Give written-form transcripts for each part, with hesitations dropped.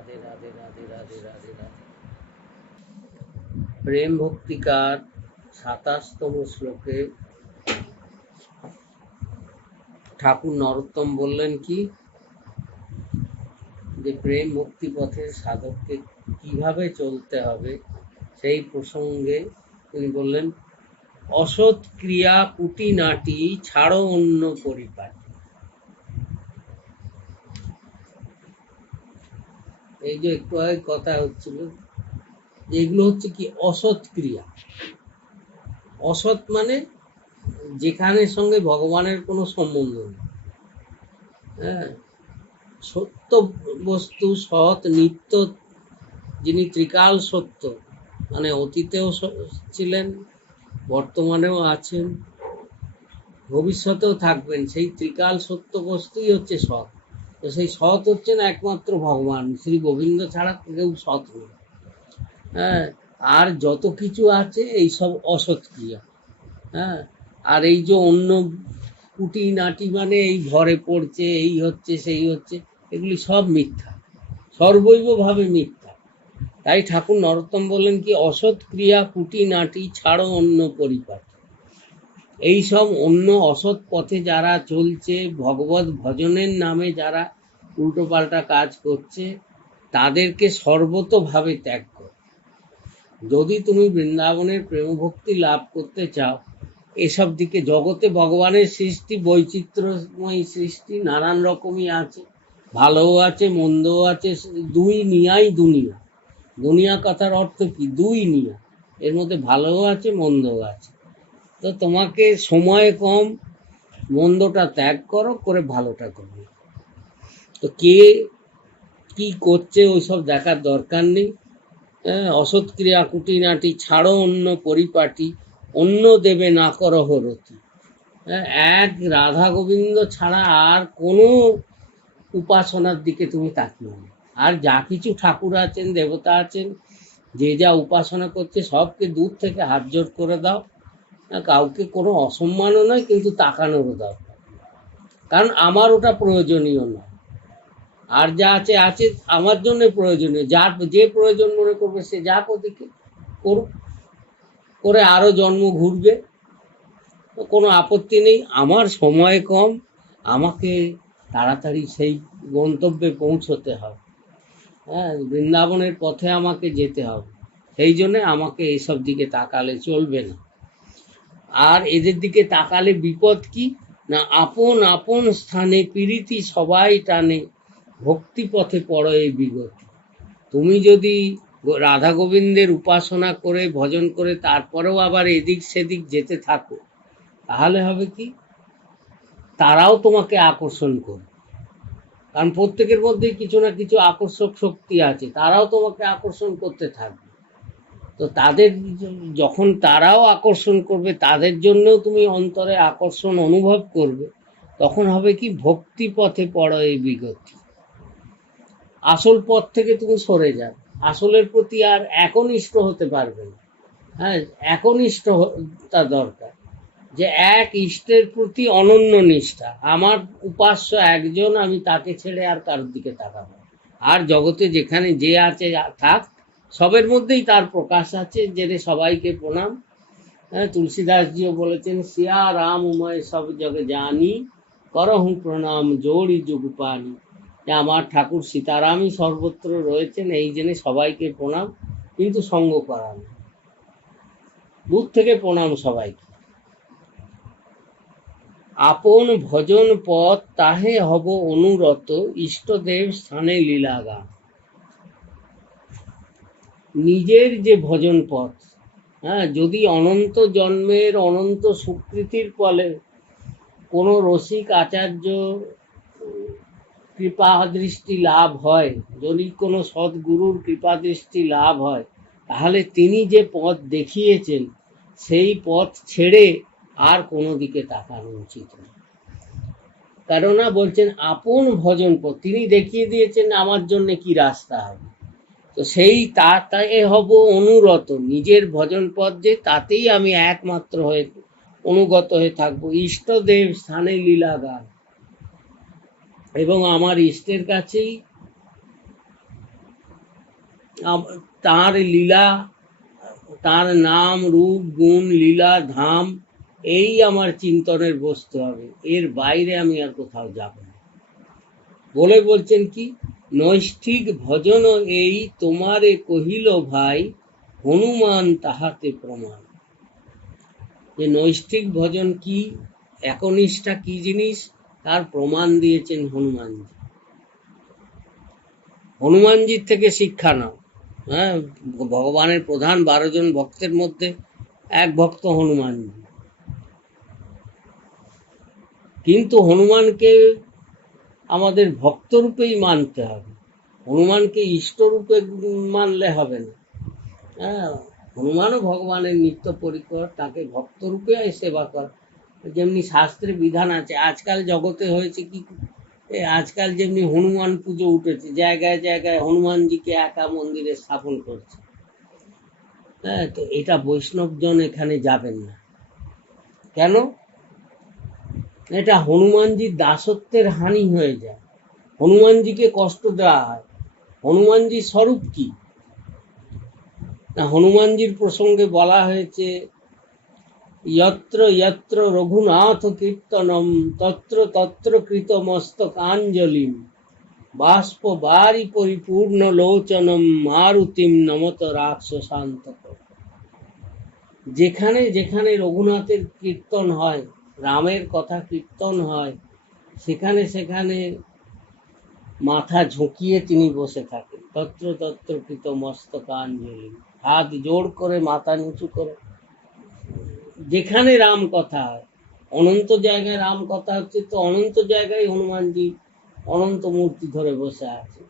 রাধে রাধে রাধে রাধে রাধে রাধে। প্রেম ভক্তিকার ২৭তম শ্লোকে ঠাকুর নরোত্তম বললেন কি, যে প্রেম ভক্তি পথের সাধককে কিভাবে চলতে হবে, সেই প্রসঙ্গে তিনি বললেন, অসৎ ক্রিয়া কুটিনাটি ছাড়ো অন্য পরিপাটি। এই যে একটু আগে কথা হচ্ছিল, এগুলো হচ্ছে কি অসৎ ক্রিয়া। অসৎ মানে যেখানে সঙ্গে ভগবানের কোনো সম্বন্ধ নেই। হ্যাঁ, সত্য বস্তু সৎ নিত্য, যিনি ত্রিকাল সত্য, মানে অতীতেও ছিলেন, বর্তমানেও আছেন, ভবিষ্যতেও থাকবেন, সেই ত্রিকাল সত্য বস্তুই হচ্ছে সৎ। তো সেই সৎ হচ্ছেন একমাত্র ভগবান, শ্রী গোবিন্দ ছাড়া কেউ সৎ নেই। হ্যাঁ, আর যত কিছু আছে এইসব অসৎ ক্রিয়া। হ্যাঁ, আর এই যে অন্য কুটি নাটি মানে এই ঘরে পড়ছে, এই হচ্ছে সেই হচ্ছে, এগুলি সব মিথ্যা, সর্বৈবভাবে মিথ্যা। তাই ঠাকুর নরোত্তম বললেন কি, অসৎ ক্রিয়া কুটি নাটি ছাড়ো অন্য পরিপাটি। এই সব অন্য অসৎ পথে যারা চলছে, ভগবত ভজনের নামে যারা উল্টোপাল্টা কাজ করছে, তাদেরকে সর্বতোভাবে ত্যাগ করো। যদি তুমি বৃন্দাবনের প্রেম ভক্তি লাভ করতে চাও, এসব দিকে, জগতে ভগবানের সৃষ্টি বৈচিত্র্যময় সৃষ্টি, নানান রকমই আছে, ভালোও আছে মন্দও আছে, দুই নিয়াই দুনিয়া। দুনিয়া কথার অর্থ কি? দুই নিয়া, এর মধ্যে ভালোও আছে মন্দও আছে। তো তোমাকে সময় কম, মন্দটা ত্যাগ করো, করে ভালোটা করবে। তো কে কি করছে ওইসব দেখার দরকার নেই। অসৎ ক্রিয়া কুটিনাটি ছাড়ো অন্য পরিপাটি, অন্য দেবে না করো রতি। এক রাধা গোবিন্দ ছাড়া আর কোনো উপাসনার দিকে তুমি তাকিও না। আর যা কিছু ঠাকুর আছেন, দেবতা আছেন, যে যা উপাসনা করছে, সবকে দূর থেকে হাত জোড় করে দাও। কাউকে কোনো অসম্মানও নয়, কিন্তু তাকানোরও দরকার, কারণ আমার ওটা প্রয়োজনীয় নয়। আর যা আছে আছে আমার জন্য প্রয়োজনীয়। যার যে প্রয়োজন মনে করবে সে যাক ওদিকে, করুক, করে আরো জন্ম ঘুরবে, কোনো আপত্তি নেই। আমার সময় কম, আমাকে তাড়াতাড়ি সেই গন্তব্যে পৌঁছতে হবে। হ্যাঁ, বৃন্দাবনের পথে আমাকে যেতে হবে, সেই জন্য আমাকে এইসব দিকে তাকালে চলবে না। আর এদের দিকে তাকালে বিপদ কি না, আপন আপন স্থানে প্রীতি সবাই টানে, ভক্তি পথে পড়ো এই বিগতি। তুমি যদি রাধা গোবিন্দের উপাসনা করে ভজন করে তারপরেও আবার এদিক সেদিক যেতে থাকো, তাহলে হবে কি, তারাও তোমাকে আকর্ষণ করবে। কারণ প্রত্যেকের মধ্যেই কিছু না কিছু আকর্ষক শক্তি আছে, তারাও তোমাকে আকর্ষণ করতে থাকবে। তো তাদের যখন তারাও আকর্ষণ করবে, তাদের জন্যও তুমি অন্তরে আকর্ষণ অনুভব করবে, তখন হবে কি, ভক্তি পথে পড়ো এই বিগতি। আসল পথ থেকে তুমি সরে যাবে, আসলের প্রতি আর একনিষ্ঠ হতে পারবে না। হ্যাঁ, একনিষ্ঠতা দরকার, যে এক ইষ্টের প্রতি অনন্য নিষ্ঠা। আমার উপাস্য একজন, আমি তাকে ছেড়ে আর কারোর দিকে তাকাবো। আর জগতে যেখানে যে আছে থাক, সবের মধ্যেই তার প্রকাশ আছে, যে সবাইকে প্রণাম। হ্যাঁ, তুলসীদাসজিও বলেছেন, সিয়া রাম উময় সব জগে জানি, করহুঁ প্রণাম জোড়ি যুগ পানি। আমার ঠাকুর সীতারামই সর্বত্র রয়েছেন, এই জন্য সবাইকে প্রণাম, কিন্তু সঙ্গ করা না, দূর থেকে প্রণাম সবাইকে। আপন ভজন পথ তাহে হব অনুরত, ইষ্টদেব স্থানে লীলাগান। নিজের যে ভজন পথ, হ্যাঁ, যদি অনন্ত জন্মের অনন্ত সুকৃতির ফলে কোনো রসিক আচার্য কৃপা দৃষ্টি লাভ হয়, যদি কোনো সদ্গুরুর কৃপা দৃষ্টি লাভ হয়, তাহলে তিনি যে পথ দেখিয়েছেন সেই পথ ছেড়ে আর কোনো দিকে তাকানো উচিত নয়। কেননা বলছেন আপন ভজন পথ, তিনি দেখিয়ে দিয়েছেন আমার জন্য কি রাস্তা হবে। তো সেই তাতে হব অনুরত, নিজের ভজন পথ যে, তাতেই আমি একমাত্র হয়ে অনুগত হয়ে থাকবো। ইষ্টদেব স্থানে লীলা গান, এবং আমার ইষ্টের কাছেই তাঁর লীলা, তার নাম রূপ গুণ লীলা ধাম, এই আমার চিন্তনের বস্তু হবে, এর বাইরে আমি আর কোথাও যাব না। বলে বলছেন কি, নৈষ্ঠিক ভজন এই তোমারে কহিল ভাই, হনুমান তাহাতে প্রমাণ। যে নৈষ্ঠিক ভজন কি, একনিষ্ঠা কি জিনিস, তার প্রমাণ দিয়েছেন হনুমানজি। হনুমানজির থেকে শিক্ষা নাও। হ্যাঁ, ভগবানের প্রধান 12 জন ভক্তের মধ্যে এক ভক্ত হনুমানজি। কিন্তু হনুমানকে আমাদের ভক্তরূপেই মানতে হবে, হনুমানকে ইষ্টরূপে মানলে হবে না। হ্যাঁ, হনুমানও ভগবানের নিত্য পরিকর, তাকে ভক্তরূপে সেবা কর। যেমনি শাস্ত্রে বিধান আছে। আজকাল জগতে হয়েছে কি, আজকাল যেমনি হনুমান পুজো উঠেছে, জায়গায় জায়গায় হনুমানজিকে একা মন্দিরে স্থাপন করছে। হ্যাঁ, তো এটা বৈষ্ণবজন এখানে যাবেন না। কেন? এটা হনুমানজির দাসত্বের হানি হয়ে যায়, হনুমানজিকে কষ্ট দেওয়া হয়। হনুমানজির স্বরূপ কি না, হনুমানজির প্রসঙ্গে বলা হয়েছে, যত্র যত্র রঘুনাথ কীর্তনম তত্র তত্র কৃত মস্তকাঞ্জলিম বাষ্প বারি পরিপূর্ণ লোচনম মারুতিম নমত রাক্ষসান্তক। যেখানে যেখানে রঘুনাথের কীর্তন হয়, রামের কথা কীর্তন হয়, সেখানে সেখানে মাথা ঝুঁকিয়ে তিনি বসে থাকেন। তত্র তত্র কৃত মস্তকাঞ্জলি, হাত জোড় করে মাথা নিচু করে। যেখানে রাম কথা হয়, অনন্ত জায়গায় রাম কথা হচ্ছে, তো অনন্ত জায়গায় হনুমানজি অনন্ত মূর্তি ধরে বসে আছে।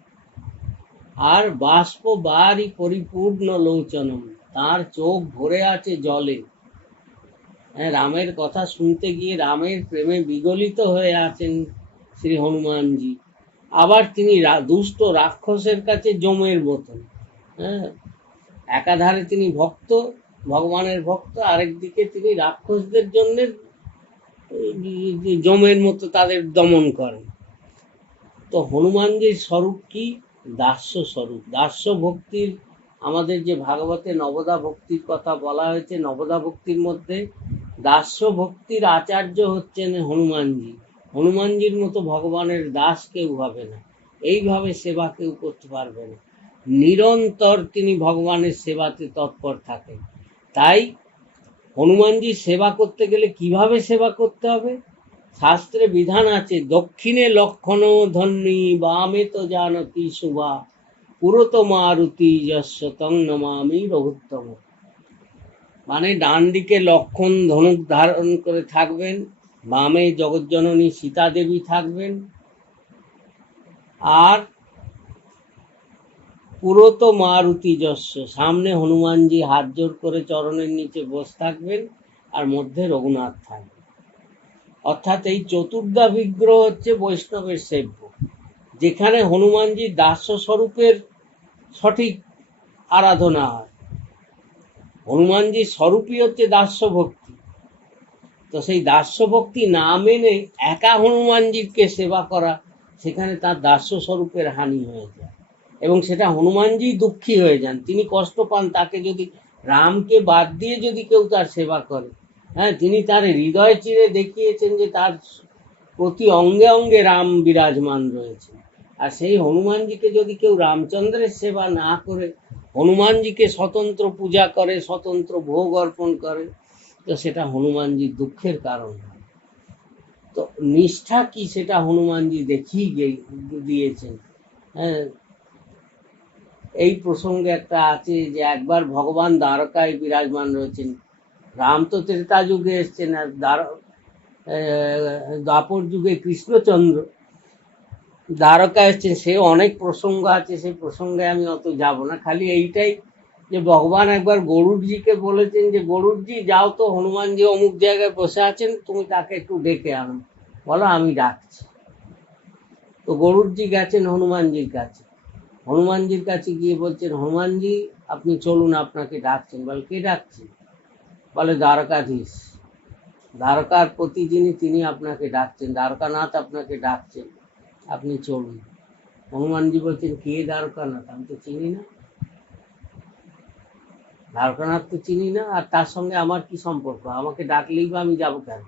আর বাষ্প বারি পরিপূর্ণ লোচনম, তার চোখ ভরে আছে জলে। রামের কথা শুনতে গিয়ে রামের প্রেমে বিগলিত হয়ে আছেন শ্রী হনুমানজি। আবার তিনি দুষ্ট রাক্ষসের কাছে জমের মতন। হ্যাঁ, একাধারে তিনি ভক্ত, ভগবানের ভক্ত, আরেকদিকে তিনি রাক্ষসদের জন্য জমের মতো তাদের দমন করেন। তো হনুমানজির স্বরূপ কি? দাস্য স্বরূপ। দাস্য ভক্তির, আমাদের যে ভাগবতে নবদা ভক্তির কথা বলা হয়েছে, নবদা ভক্তির মধ্যে দাস্য ভক্তির আচার্য হচ্ছেন হনুমানজি। হনুমানজির মতো ভগবানের দাস কেউ হবে না, এইভাবে সেবা কেউ করতে পারবে না। নিরন্তর তিনি ভগবানের সেবাতে তৎপর থাকেন। তাই হনুমানজির সেবা করতে গেলে কিভাবে সেবা করতে হবে? শাস্ত্রে বিধান আছে, দক্ষিণে লক্ষণ ধন্যী বামে তো জানকী শুভা পুরত মারুতি যস্য তং নমামি রঘুত্তম। মানে ডান দিকে লক্ষণ ধনুক ধারণ করে থাকবেন, বামে জগজ্জননী সীতা দেবী থাকবেন, আর পুরত মারুতি যস্য, সামনে হনুমানজি হাত জোড় করে চরণের নিচে বসে থাকবেন, আর মধ্যে রঘুনাথ থাকবে। অর্থাৎ এই চতুর্দা বিগ্রহ হচ্ছে বৈষ্ণবের সেব্য। যেখানে হনুমানজির দাস্য স্বরূপের সঠিক আরাধনা হয়, হনুমানজির স্বরূপই হচ্ছে দাস্য ভক্তি। তো সেই দাস্য ভক্তি না মেনে একা হনুমানজিকে সেবা করা, সেখানে তার দাস্য স্বরূপের হানি হয়ে যায়, এবং সেটা হনুমানজি দুঃখী হয়ে যান, তিনি কষ্ট পান। তাকে যদি রামকে বাদ দিয়ে যদি কেউ তার সেবা করে, হ্যাঁ, তিনি তার হৃদয় চিরে দেখিয়েছেন যে তার প্রতি অঙ্গে অঙ্গে রাম বিরাজমান রয়েছে। আর সেই হনুমানজিকে যদি কেউ রামচন্দ্রের সেবা না করে হনুমানজিকে স্বতন্ত্র পূজা করে, স্বতন্ত্র ভোগ অর্পণ করে, তো সেটা হনুমানজির দুঃখের কারণ হয়। তো নিষ্ঠা কি, সেটা হনুমানজি দেখিয়ে দিয়েছেন। হ্যাঁ, এই প্রসঙ্গে একটা আছে যে একবার ভগবান দ্বারকায় বিরাজমান রয়েছেন। রাম তো ত্রেতা যুগে এসছেন, আর দ্বাপর যুগে কৃষ্ণচন্দ্র দ্বারকা এসছেন। সে অনেক প্রসঙ্গ আছে, সেই প্রসঙ্গে আমি অত যাব না। খালি এইটাই যে ভগবান একবার গরুড়জিকে বলেছেন যে, গরুড়জি যাও তো, হনুমানজি অমুক জায়গায় বসে আছেন, তুমি তাকে একটু ডেকে আনো, বলো আমি ডাকছি। তো গরুড়জি গেছেন হনুমানজির কাছে। হনুমানজির কাছে গিয়ে বলছেন, হনুমানজি আপনি চলুন, আপনাকে ডাকছেন। বলে কে ডাকছেন? বলে দ্বারকাধীশ, দ্বারকার প্রতি যিনি, তিনি আপনাকে ডাকছেন, দ্বারকানাথ আপনাকে ডাকছেন, আপনি চলুন। হনুমানজি বলছেন, কে দ্বারকানাথ? আমি তো চিনি না। দ্বারকানাথ তো চিনি না, আর তার সঙ্গে আমার কি সম্পর্ক? আমাকে ডাকলেই বা আমি যাবো কেন?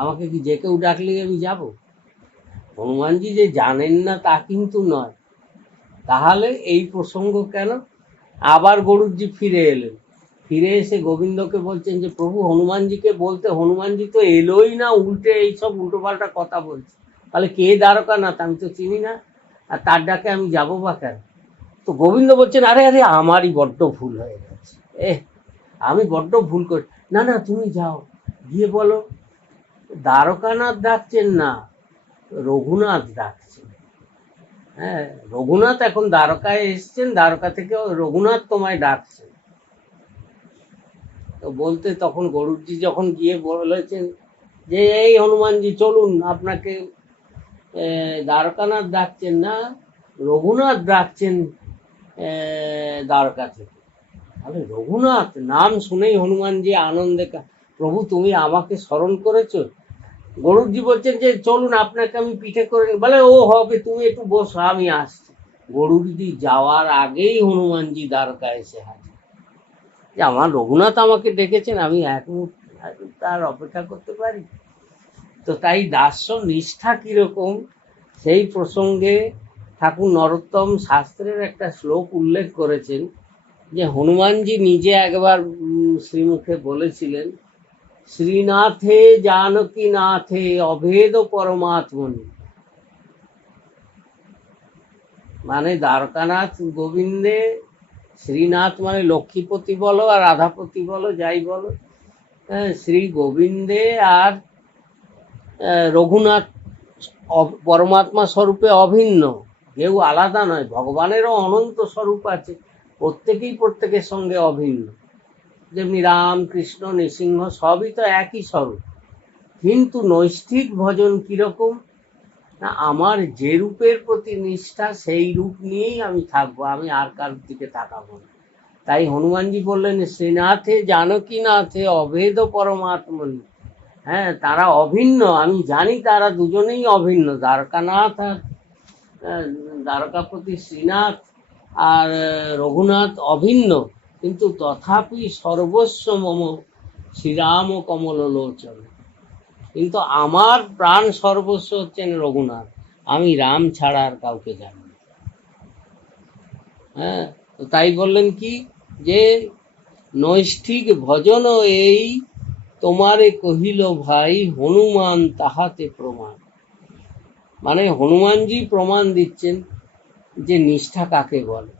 আমাকে কি যে কেউ ডাকলেই আমি যাব? হনুমানজি যে জানেন না তা কিন্তু নয়। তাহলে এই প্রসঙ্গ কেন? আবার গরুজি ফিরে এলেন, ফিরে এসে গোবিন্দকে বলছেন যে প্রভু হনুমানজিকে বলতে, হনুমানজি তো এলোই না, উল্টে এইসব উল্টোপাল্টা কথা বলছে। তাহলে কে দ্বারকানাথ? আমি তো চিনি না, আর তার ডাকে আমি যাবো বা কেন? তো গোবিন্দ বলছেন, আরে আরে আমারই বড্ড ভুল হয়ে গেছে, আমি বড্ড ভুল করি। না না, তুমি যাও, গিয়ে বলো দ্বারকানাথ ডাকছেন না, রঘুনাথ ডাকছেন। হ্যাঁ, রঘুনাথ এখন দ্বারকায় এসছেন, দ্বারকা থেকে রঘুনাথ তোমায় ডাকছেন। তো বলতে তখন গরুজি যখন গিয়ে বলেছেন যে এই হনুমানজি চলুন, আপনাকে দ্বারকানাথ ডাকছেন না, রঘুনাথ ডাকছেন দ্বারকা থেকে। তাহলে রঘুনাথ নাম শুনেই হনুমানজি আনন্দে, প্রভু তুমি আমাকে স্মরণ করেছো। গরুজি বলছেন যে চলুন, আপনাকে আমি পিঠে করে, বলে ও হবে, তুমি একটু বসো, আমি আসছি। গরুজি যাওয়ার আগেই হনুমানজি দ্বারকা এসে হাজির, যে আমার রঘুনাথ আমাকে ডেকেছেন, আমি এখন তার অপেক্ষা করতে পারি? তো তাই দাস্য নিষ্ঠা কিরকম সেই প্রসঙ্গে ঠাকুর নরোত্তম শাস্ত্রের একটা শ্লোক উল্লেখ করেছেন, যে হনুমানজি নিজে একবার শ্রীমুখে বলেছিলেন, শ্রীনাথে জানকী নাথে অভেদ পরমাত্মনি। মানে দ্বারকানাথ গোবিন্দে, শ্রীনাথ মানে লক্ষ্মীপতি বলো আর রাধাপতি বলো, যাই বলো, শ্রী গোবিন্দে আর রঘুনাথ পরমাত্মা স্বরূপে অভিন্ন, কেউ আলাদা নয়। ভগবানেরও অনন্ত স্বরূপ আছে, প্রত্যেকেই প্রত্যেকের সঙ্গে অভিন্ন। যেমনি রাম, কৃষ্ণ, নৃসিংহ সবই তো একই স্বরূপ। কিন্তু নৈষ্ঠিক ভজন কিরকম না, আমার যে রূপের প্রতি নিষ্ঠা সেই রূপ নিয়েই আমি থাকবো, আমি আর কারোর দিকে তাকাবো না। তাই হনুমানজি বললেন, শ্রীনাথে জানকী নাথে অভেদ পরমাত্মনি। হ্যাঁ, তারা অভিন্ন, আমি জানি তারা দুজনেই অভিন্ন, দ্বারকানাথ আর দ্বারকাপতি শ্রীনাথ আর রঘুনাথ অভিন্ন, কিন্তু তথাপি সর্বস্ব মম শ্রীরাম কমল লোচন। কিন্তু আমার প্রাণ সর্বস্ব হচ্ছেন রঘুনাথ, আমি রাম ছাড়া আর কাউকে জানি না। হ্যাঁ, তো তাই বললেন কি, যে নৈষ্ঠিক ভজন এই তোমারে কহিল ভাই, হনুমান তাহাতে প্রমাণ। মানে হনুমানজি প্রমাণ দিচ্ছেন যে নিষ্ঠা কাকে বলে।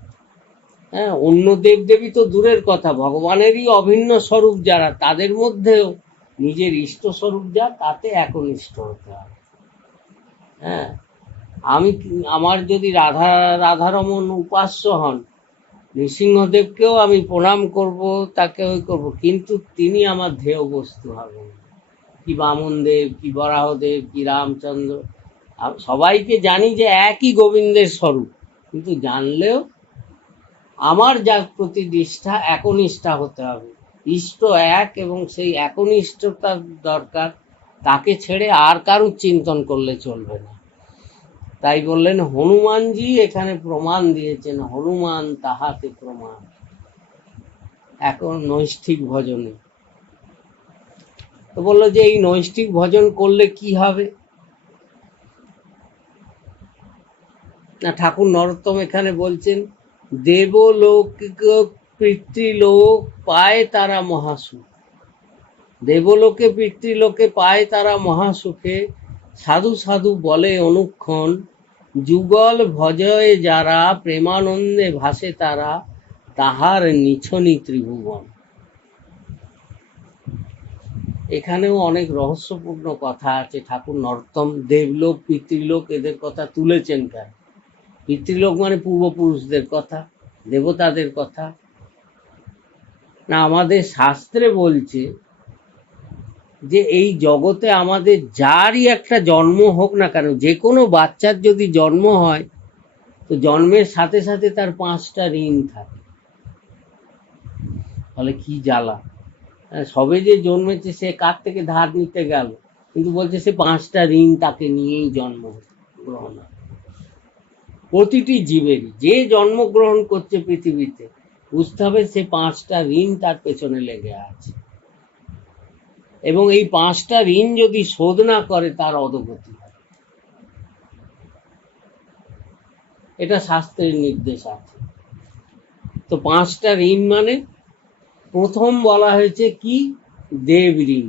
হ্যাঁ, অন্য দেবদেবী তো দূরের কথা, ভগবানেরই অভিন্ন স্বরূপ যারা, তাদের মধ্যেও নিজের ইষ্ট স্বরূপ যা, তাতে একনিষ্ঠ হতে হবে। হ্যাঁ, আমার যদি রাধারমণ উপাস্য হন, নৃসিংহদেবকেও আমি প্রণাম করব, তাকে ওই করবো, কিন্তু তিনি আমার ধ্যেয় বস্তু হবেন। কি বামনদেব, কি বরাহদেব, কি রামচন্দ্র, সবাইকে জানি যে একই গোবিন্দের স্বরূপ, কিন্তু জানলেও আমার যার প্রতি নিষ্ঠা, একনিষ্ঠা হতে হবে। ইষ্ট এক, এবং সেই একনিষ্ঠতার দরকার, তাকে ছেড়ে আর কারুর চিন্তন করলে চলবে না। তাই বললেন হনুমানজি এখানে প্রমাণ দিয়েছেন, হনুমান তাহাতে প্রমাণ, এখন নৈষ্ঠিক ভজনে। তো বললো যে এই নৈষ্ঠিক ভজন করলে কি হবে না, ঠাকুর নরোত্তম এখানে বলছেন, দেবলোক পিতৃলোক পায় তারা মহাসুখ। দেবলোকে পিতৃলোকে পায় তারা মহাসুখে, সাধু সাধু বলে অনুক্ষণ, যুগল ভজয়ে যারা প্রেমানন্দে ভাসে তারা, তাহার নিছনি ত্রিভুবন। এখানেও অনেক রহস্যপূর্ণ কথা আছে। ঠাকুর নরোত্তম দেবলোক পিতৃলোক এদের কথা তুলেছেন কেন? পিতৃলোক মানে পূর্বপুরুষদের কথা, দেবতাদের কথা না। আমাদের শাস্ত্রে বলছে যে এই জগতে আমাদের যারই একটা জন্ম হোক না কেন, যে কোনো বাচ্চার যদি জন্ম হয়, তো জন্মের সাথে সাথে তার 5টা ঋণ থাকে। ফলে কি জ্বালা, সবে যে জন্মেছে সে কার থেকে ধার নিতে গেল, কিন্তু বলছে সে 5টা ঋণ তাকে নিয়েই জন্মগ্রহণ। প্রতিটি জীবেরই, যে জন্মগ্রহণ করছে পৃথিবীতে, বুঝতে হবে সে 5টা ঋণ তার পেছনে লেগে আছে, এবং এই 5টা ঋণ যদি শোধ না করে তার অধোগতি হয়। এটা শাস্ত্রের নির্দেশ আছে। তো 5টা ঋণ মানে প্রথম বলা হয়েছে কি, দেব ঋণ।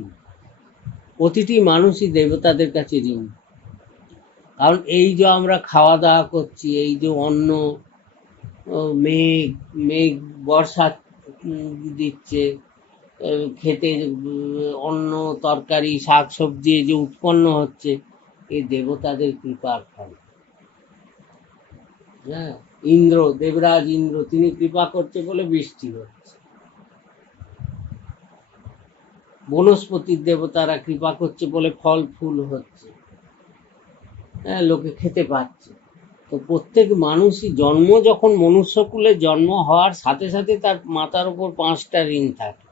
প্রতিটি মানুষই দেবতাদের কাছে ঋণ। কারণ এই যে আমরা খাওয়া দাওয়া করছি, এই যে অন্ন, মেঘ মেঘ বর্ষা দিচ্ছে, খেতে অন্ন তরকারি শাক সবজি যে উৎপন্ন হচ্ছে, এই দেবতাদের কৃপার ফল। হ্যাঁ, ইন্দ্র, দেবরাজ ইন্দ্র, তিনি কৃপা করছে বলে বৃষ্টি হচ্ছে। বনস্পতির দেবতারা কৃপা করছে বলে ফল ফুল হচ্ছে, হ্যাঁ, লোকে খেতে পাচ্ছে। তো প্রত্যেক মানুষই জন্ম, যখন মনুষ্যকুলে জন্ম হওয়ার সাথে সাথে তার মাথার উপর 5টা ঋণ থাকে।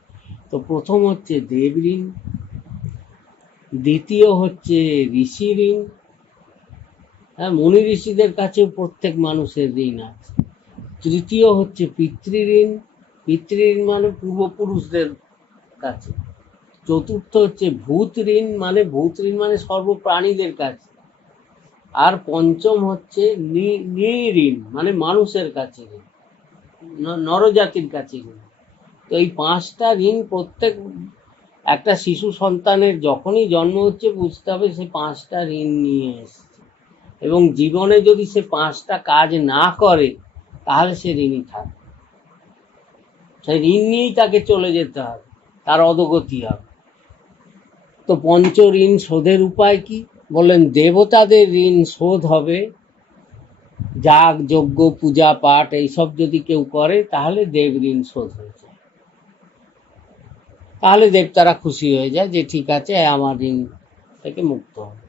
তো প্রথম হচ্ছে দেব ঋণ, দ্বিতীয় হচ্ছে ঋষি ঋণ। হ্যাঁ, মুনি ঋষিদের কাছেও প্রত্যেক মানুষের ঋণ আছে। তৃতীয় হচ্ছে পিতৃঋণ, পিতৃঋণ মানে পূর্বপুরুষদের কাছে। চতুর্থ হচ্ছে ভূত ঋণ, মানে ভূত ঋণ মানে সর্বপ্রাণীদের কাছে। আর পঞ্চম হচ্ছে নৃঋণ, মানে মানুষের কাছে ঋণ, নরজাতির কাছে ঋণ। তো এই 5টা ঋণ প্রত্যেক একটা শিশু সন্তানের যখনই জন্ম হচ্ছে, বুঝতে হবে সে 5টা ঋণ নিয়ে এসছে, এবং জীবনে যদি সে 5টা কাজ না করে তাহলে সে ঋণী থাকবে। সেই ঋণ নিয়েই তাকে চলে যেতে হবে, তার অধোগতি হবে। তো পঞ্চ ঋণ শোধের উপায় কি? বললেন দেবতাদের ঋণ শোধ হবে যাগ যজ্ঞ পূজা পাঠ এইসব যদি কেউ করে, তাহলে দেব ঋণ শোধ হয়ে যায়। তাহলে দেবতারা খুশি হয়ে যায় যে ঠিক আছে, আমার ঋণ থেকে মুক্ত হবে।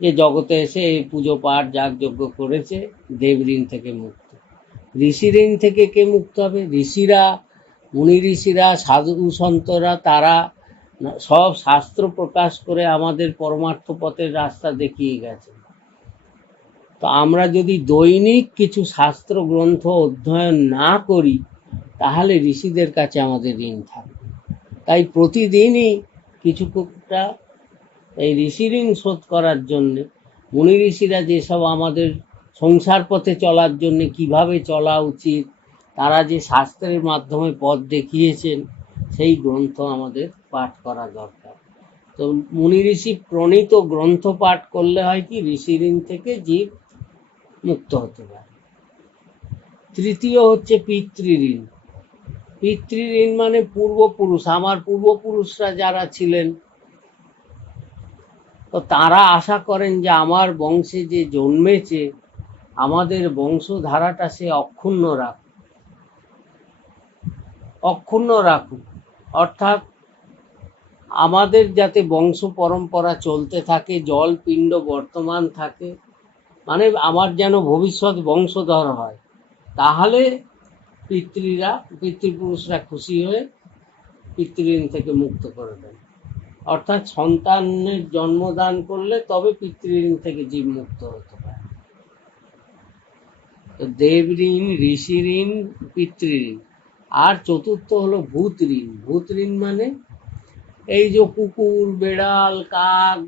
যে জগতে এসে এই পুজো পাঠ যাগ যজ্ঞ করেছে, দেব ঋণ থেকে মুক্ত। ঋষি ঋণ থেকে কে মুক্ত হবে? ঋষিরা, মুনি ঋষিরা, সাধু সন্তরা, তারা সব শাস্ত্র প্রকাশ করে আমাদের পরমার্থ পথের রাস্তা দেখিয়ে গেছে। তো আমরা যদি দৈনিক কিছু শাস্ত্র গ্রন্থ অধ্যয়ন না করি, তাহলে ঋষিদের কাছে আমাদের ঋণ থাকবে। তাই প্রতিদিনই কিছুটা এই ঋষি ঋণ শোধ করার জন্য, মুনি ঋষিরা যেসব আমাদের সংসার পথে চলার জন্য কিভাবে চলা উচিত, তারা যে শাস্ত্রের মাধ্যমে পথ দেখিয়েছেন, সেই গ্রন্থ আমাদের পাঠ করা দরকার। তো মুনি ঋষি প্রণীত গ্রন্থ পাঠ করলে হয় কি, ঋষি ঋণ থেকে জীব মুক্ত হতে পারে। তৃতীয় হচ্ছে পিতৃঋণ। পিতৃঋণ মানে পূর্বপুরুষ, আমার পূর্বপুরুষরা যারা ছিলেন, তো তারা আশা করেন যে আমার বংশে যে জন্মেছে, আমাদের বংশধারাটা সে অক্ষুণ্ণ রাখুক, অক্ষুণ্ণ রাখুক, অর্থাৎ আমাদের যাতে বংশ পরম্পরা চলতে থাকে, জল পিণ্ড বর্তমান থাকে, মানে আমার যেন ভবিষ্যৎ বংশধর হয়। তাহলে পিতৃপুরুষরা খুশি হয়ে পিতৃঋণ থেকে মুক্ত করে দেন। অর্থাৎ সন্তানের জন্মদান করলে তবে পিতৃঋণ থেকে জীব মুক্ত হতে পারে। তো দেব ঋণ, ঋষি ঋণ, পিতৃঋণ। আর চতুর্থ হলো ভূত ঋণ। ভূত ঋণ মানে এই যে কুকুর, বেড়াল, কাক,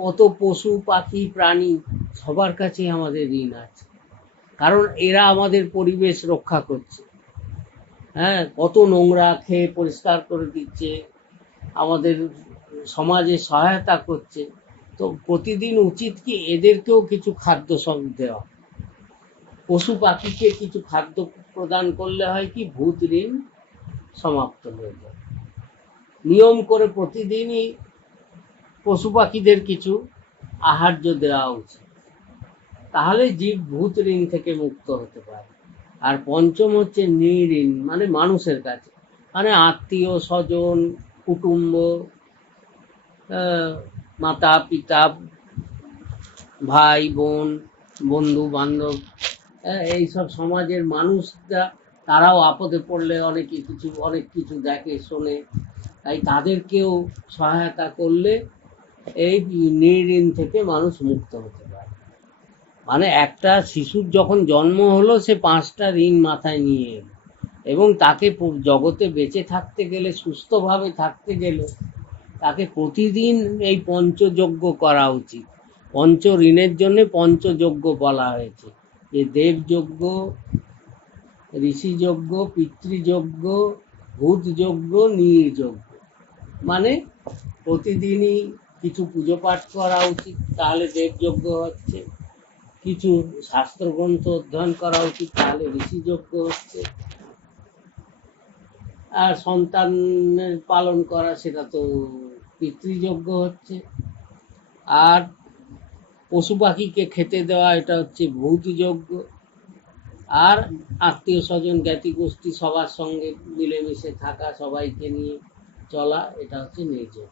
কত পশু পাখি প্রাণী, সবার কাছে আমাদের ঋণ আছে। কারণ এরা আমাদের পরিবেশ রক্ষা করছে। হ্যাঁ, কত নোংরা খেয়ে পরিষ্কার করে দিচ্ছে, আমাদের সমাজে সহায়তা করছে। তো প্রতিদিন উচিত কি এদেরকেও কিছু খাদ্য সব দেওয়া। পশু পাখিকে কিছু খাদ্য প্রদান করলে হয় কি, ভূত ঋণ সমাপ্ত হয়ে যায়। নিয়ম করে প্রতিদিনই পশু পাখিদের কিছু আহার্য দেওয়া উচিত, তাহলে জীব ভূত ঋণ থেকে মুক্ত হতে পারে। আর পঞ্চম হচ্ছে নৃঋণ, মানে মানুষের কাছে, মানে আত্মীয় স্বজন, কুটুম্ব, মাতা পিতা, ভাই বোন, বন্ধু বান্ধব, এইসব সমাজের মানুষরা, তারাও আপদে পড়লে অনেক কিছু দেখে শোনে, তাই তাদেরকেও সহায়তা করলে এই নৃঋণ থেকে মানুষ মুক্ত হতে পারে। মানে একটা শিশুর যখন জন্ম হলো, সে 5টা ঋণ মাথায় নিয়ে এলো, এবং তাকে জগতে বেঁচে থাকতে গেলে, সুস্থভাবে থাকতে গেলে তাকে প্রতিদিন এই পঞ্চযজ্ঞ করা উচিত। পঞ্চ ঋণের জন্য পঞ্চযজ্ঞ বলা হয়েছে, যে দেবযজ্ঞ, ঋষিযজ্ঞ, পিতৃযজ্ঞ, ভূতযজ্ঞ, নির্যজ্ঞ। মানে প্রতিদিনই কিছু পুজো পাঠ করা উচিত, তাহলে দেবযজ্ঞ হচ্ছে। কিছু শাস্ত্রগ্রন্থ অধ্যয়ন করা উচিত, তাহলে ঋষিযজ্ঞ হচ্ছে। আর সন্তানের পালন করা, সেটা তো পিতৃযজ্ঞ হচ্ছে। আর পশু পাখিকে খেতে দেওয়া, এটা হচ্ছে ভূতযজ্ঞ। আর আত্মীয় স্বজন, জ্ঞাতি গোষ্ঠী সবার সঙ্গে মিলেমিশে থাকা, সবাইকে নিয়ে চলা, এটা হচ্ছে নির্যজ্ঞ।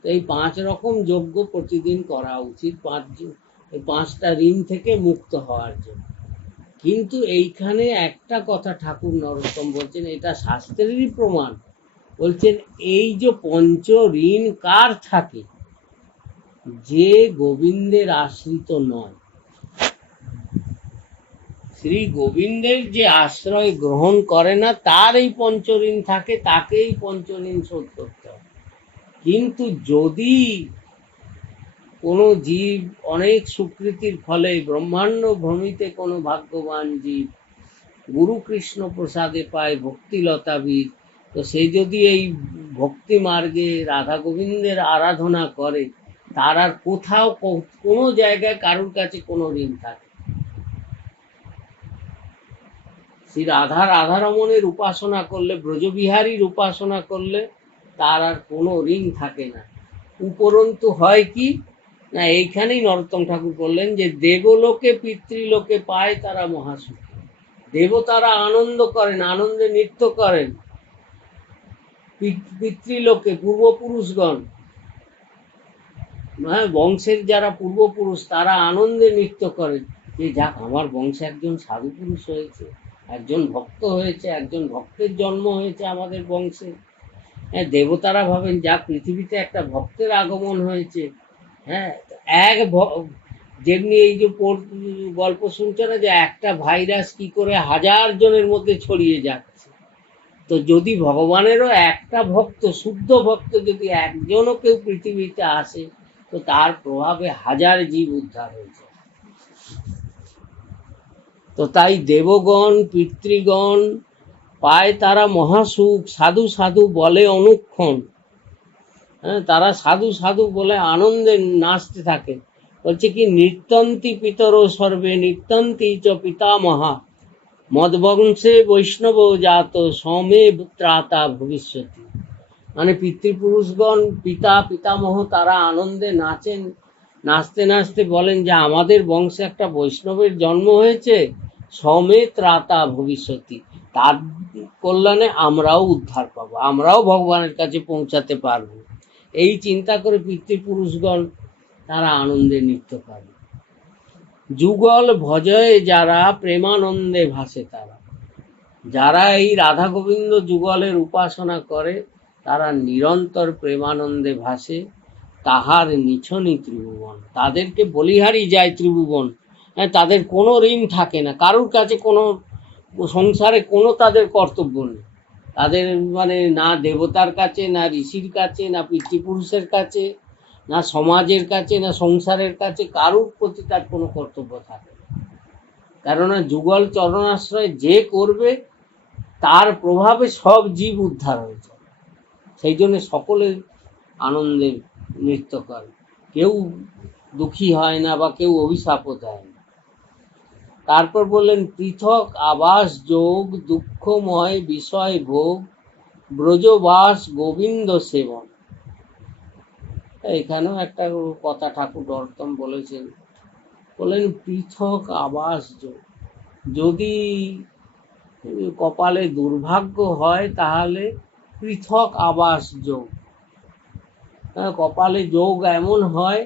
তো এই 5 রকম যজ্ঞ প্রতিদিন করা উচিত, এই 5টা ঋণ থেকে মুক্ত হওয়ার জন্য। কিন্তু এইখানে একটা কথা ঠাকুর নরোত্তম বলছেন, এটা শাস্ত্রেরই প্রমাণ। বলছেন এই যে পঞ্চ ঋণ কার থাকে? যে গোবিন্দের আশ্রিত নয়। শ্রী গোবিন্দের যে আশ্রয় গ্রহণ করে না, তার এই পঞ্চঋণ থাকে, তাকেই পঞ্চঋণ শোধ করতে হবে। কিন্তু যদি কোনো জীব অনেক সুকৃতির ফলে ব্রহ্মাণ্ড ভ্রমিতে কোনো ভাগ্যবান জীব গুরু কৃষ্ণ প্রসাদে পায় ভক্তিলতা বীজ, তো সে যদি এই ভক্তি মার্গে রাধা গোবিন্দের আরাধনা করে, তার আর কোথাও কোনো জায়গায় কারুর কাছে কোনো ঋণ থাকে। শ্রী রাধারমণের উপাসনা করলে, ব্রজবিহারীর উপাসনা করলে তার আর কোনো ঋণ থাকে না। উপরন্তু হয় কি না, এইখানেই নরোত্তম ঠাকুর বললেন যে দেবলোকে পিতৃলোকে পায় তারা মহাসুখ। দেবতারা আনন্দ করেন, আনন্দে নৃত্য করেন। পিতৃলোকে পূর্বপুরুষগণ, হ্যাঁ, বংশের যারা পূর্বপুরুষ, তারা আনন্দে নৃত্য করেন, যে যাক, আমার বংশে একজন সাধু পুরুষ হয়েছে, একজন ভক্ত হয়েছে, একজন ভক্তের জন্ম হয়েছে আমাদের বংশে। হ্যাঁ, দেবতারা ভাবেন যাক, পৃথিবীতে একটা ভক্তের আগমন হয়েছে। হ্যাঁ, এক যেমনি এই যে গল্প শুনছে না, যে একটা ভাইরাস কি করে 1000 জনের মধ্যে ছড়িয়ে যাচ্ছে। তো যদি ভগবানেরও একটা ভক্ত, শুদ্ধ ভক্ত যদি একজনও কেউ পৃথিবীতে আসে, তো তার প্রভাবে 1000 জীব উদ্ধার হয়েছে। তো তাই দেবগণ পিতৃগণ পায় তারা মহাসুখ, সাধু সাধু বলে অনুক্ষণ। হ্যাঁ, তারা সাধু সাধু বলে আনন্দে নাচতে থাকে। বলছে কি, নৃত্যন্তি পিতর সর্বে নৃত্যন্তি চ পিতামহা, মদবংশে বৈষ্ণব জাত সমে ত্রাতা ভবিষ্যতি। মানে পিতৃপুরুষগণ, পিতামহ, তারা আনন্দে নাচেন। নাচতে নাচতে বলেন যে আমাদের বংশে একটা বৈষ্ণবের জন্ম হয়েছে, সমে ত্রাতা ভবিষ্যতি, তার কল্যাণে আমরাও উদ্ধার পাবো, আমরাও ভগবানের কাছে পৌঁছাতে পারবো। এই চিন্তা করে পিতৃপুরুষগণ তারা আনন্দে নৃত্য করে। যুগল ভজয়ে যারা প্রেমানন্দে ভাসে তারা, যারা এই রাধা গোবিন্দ যুগলের উপাসনা করে, তারা নিরন্তর প্রেমানন্দে ভাসে। তাহার নিছনি ত্রিভুবন, তাদেরকে বলিহারি যায় ত্রিভুবন। হ্যাঁ, তাদের কোনো ঋণ থাকে না, কারুর কাছে কোনো সংসারে কোনো তাদের কর্তব্য নেই। তাদের মানে না দেবতার কাছে, না ঋষির কাছে, না পিতৃপুরুষের কাছে, না সমাজের কাছে, না সংসারের কাছে, কারুর প্রতি তার কোনো কর্তব্য থাকে না। কেননা যুগল চরণাশ্রয় যে করবে, তার প্রভাবে সব জীব উদ্ধার হয়েছে। সেই জন্য সকলে আনন্দে নৃত্য করে, কেউ দুঃখী হয় না বা কেউ অভিশাপও দেয় না। তারপর বললেন পৃথক আবাস যোগ, দুঃখময় বিষয় ভোগ, ব্রজবাস গোবিন্দ সেবন। এখানেও একটা কথা ঠাকুর নরোত্তম বলেছেন, বললেন পৃথক আবাস যোগ। যদি কপালে দুর্ভাগ্য হয়, তাহলে পৃথক আবাস যোগ। কপালে যোগ এমন হয়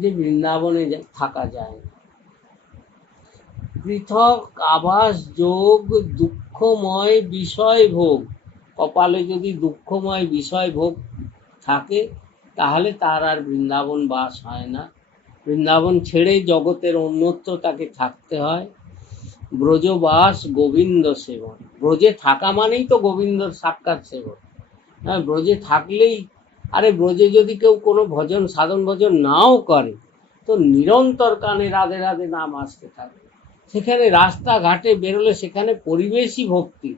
যে বৃন্দাবনে থাকা যায় না। পৃথক আবাস যোগ, দুঃখময় বিষয় ভোগ। কপালে যদি দুঃখময় বিষয় ভোগ থাকে, তাহলে তার আর বৃন্দাবন বাস হয় না। বৃন্দাবন ছেড়ে জগতের অন্যত্র তাকে থাকতে হয়। ব্রজবাস গোবিন্দ সেবন, ব্রজে থাকা মানেই তো গোবিন্দর সাক্ষাৎ সেবন। হ্যাঁ, ব্রজে থাকলেই, আরে ব্রজে যদি কেউ কোনো ভজন সাধন ভজন নাও করে তো নিরন্তর কানে রাধে রাধে নাম আসতে থাকে। সেখানে রাস্তাঘাটে বেরোলে সেখানে পরিবেশই ভক্তি।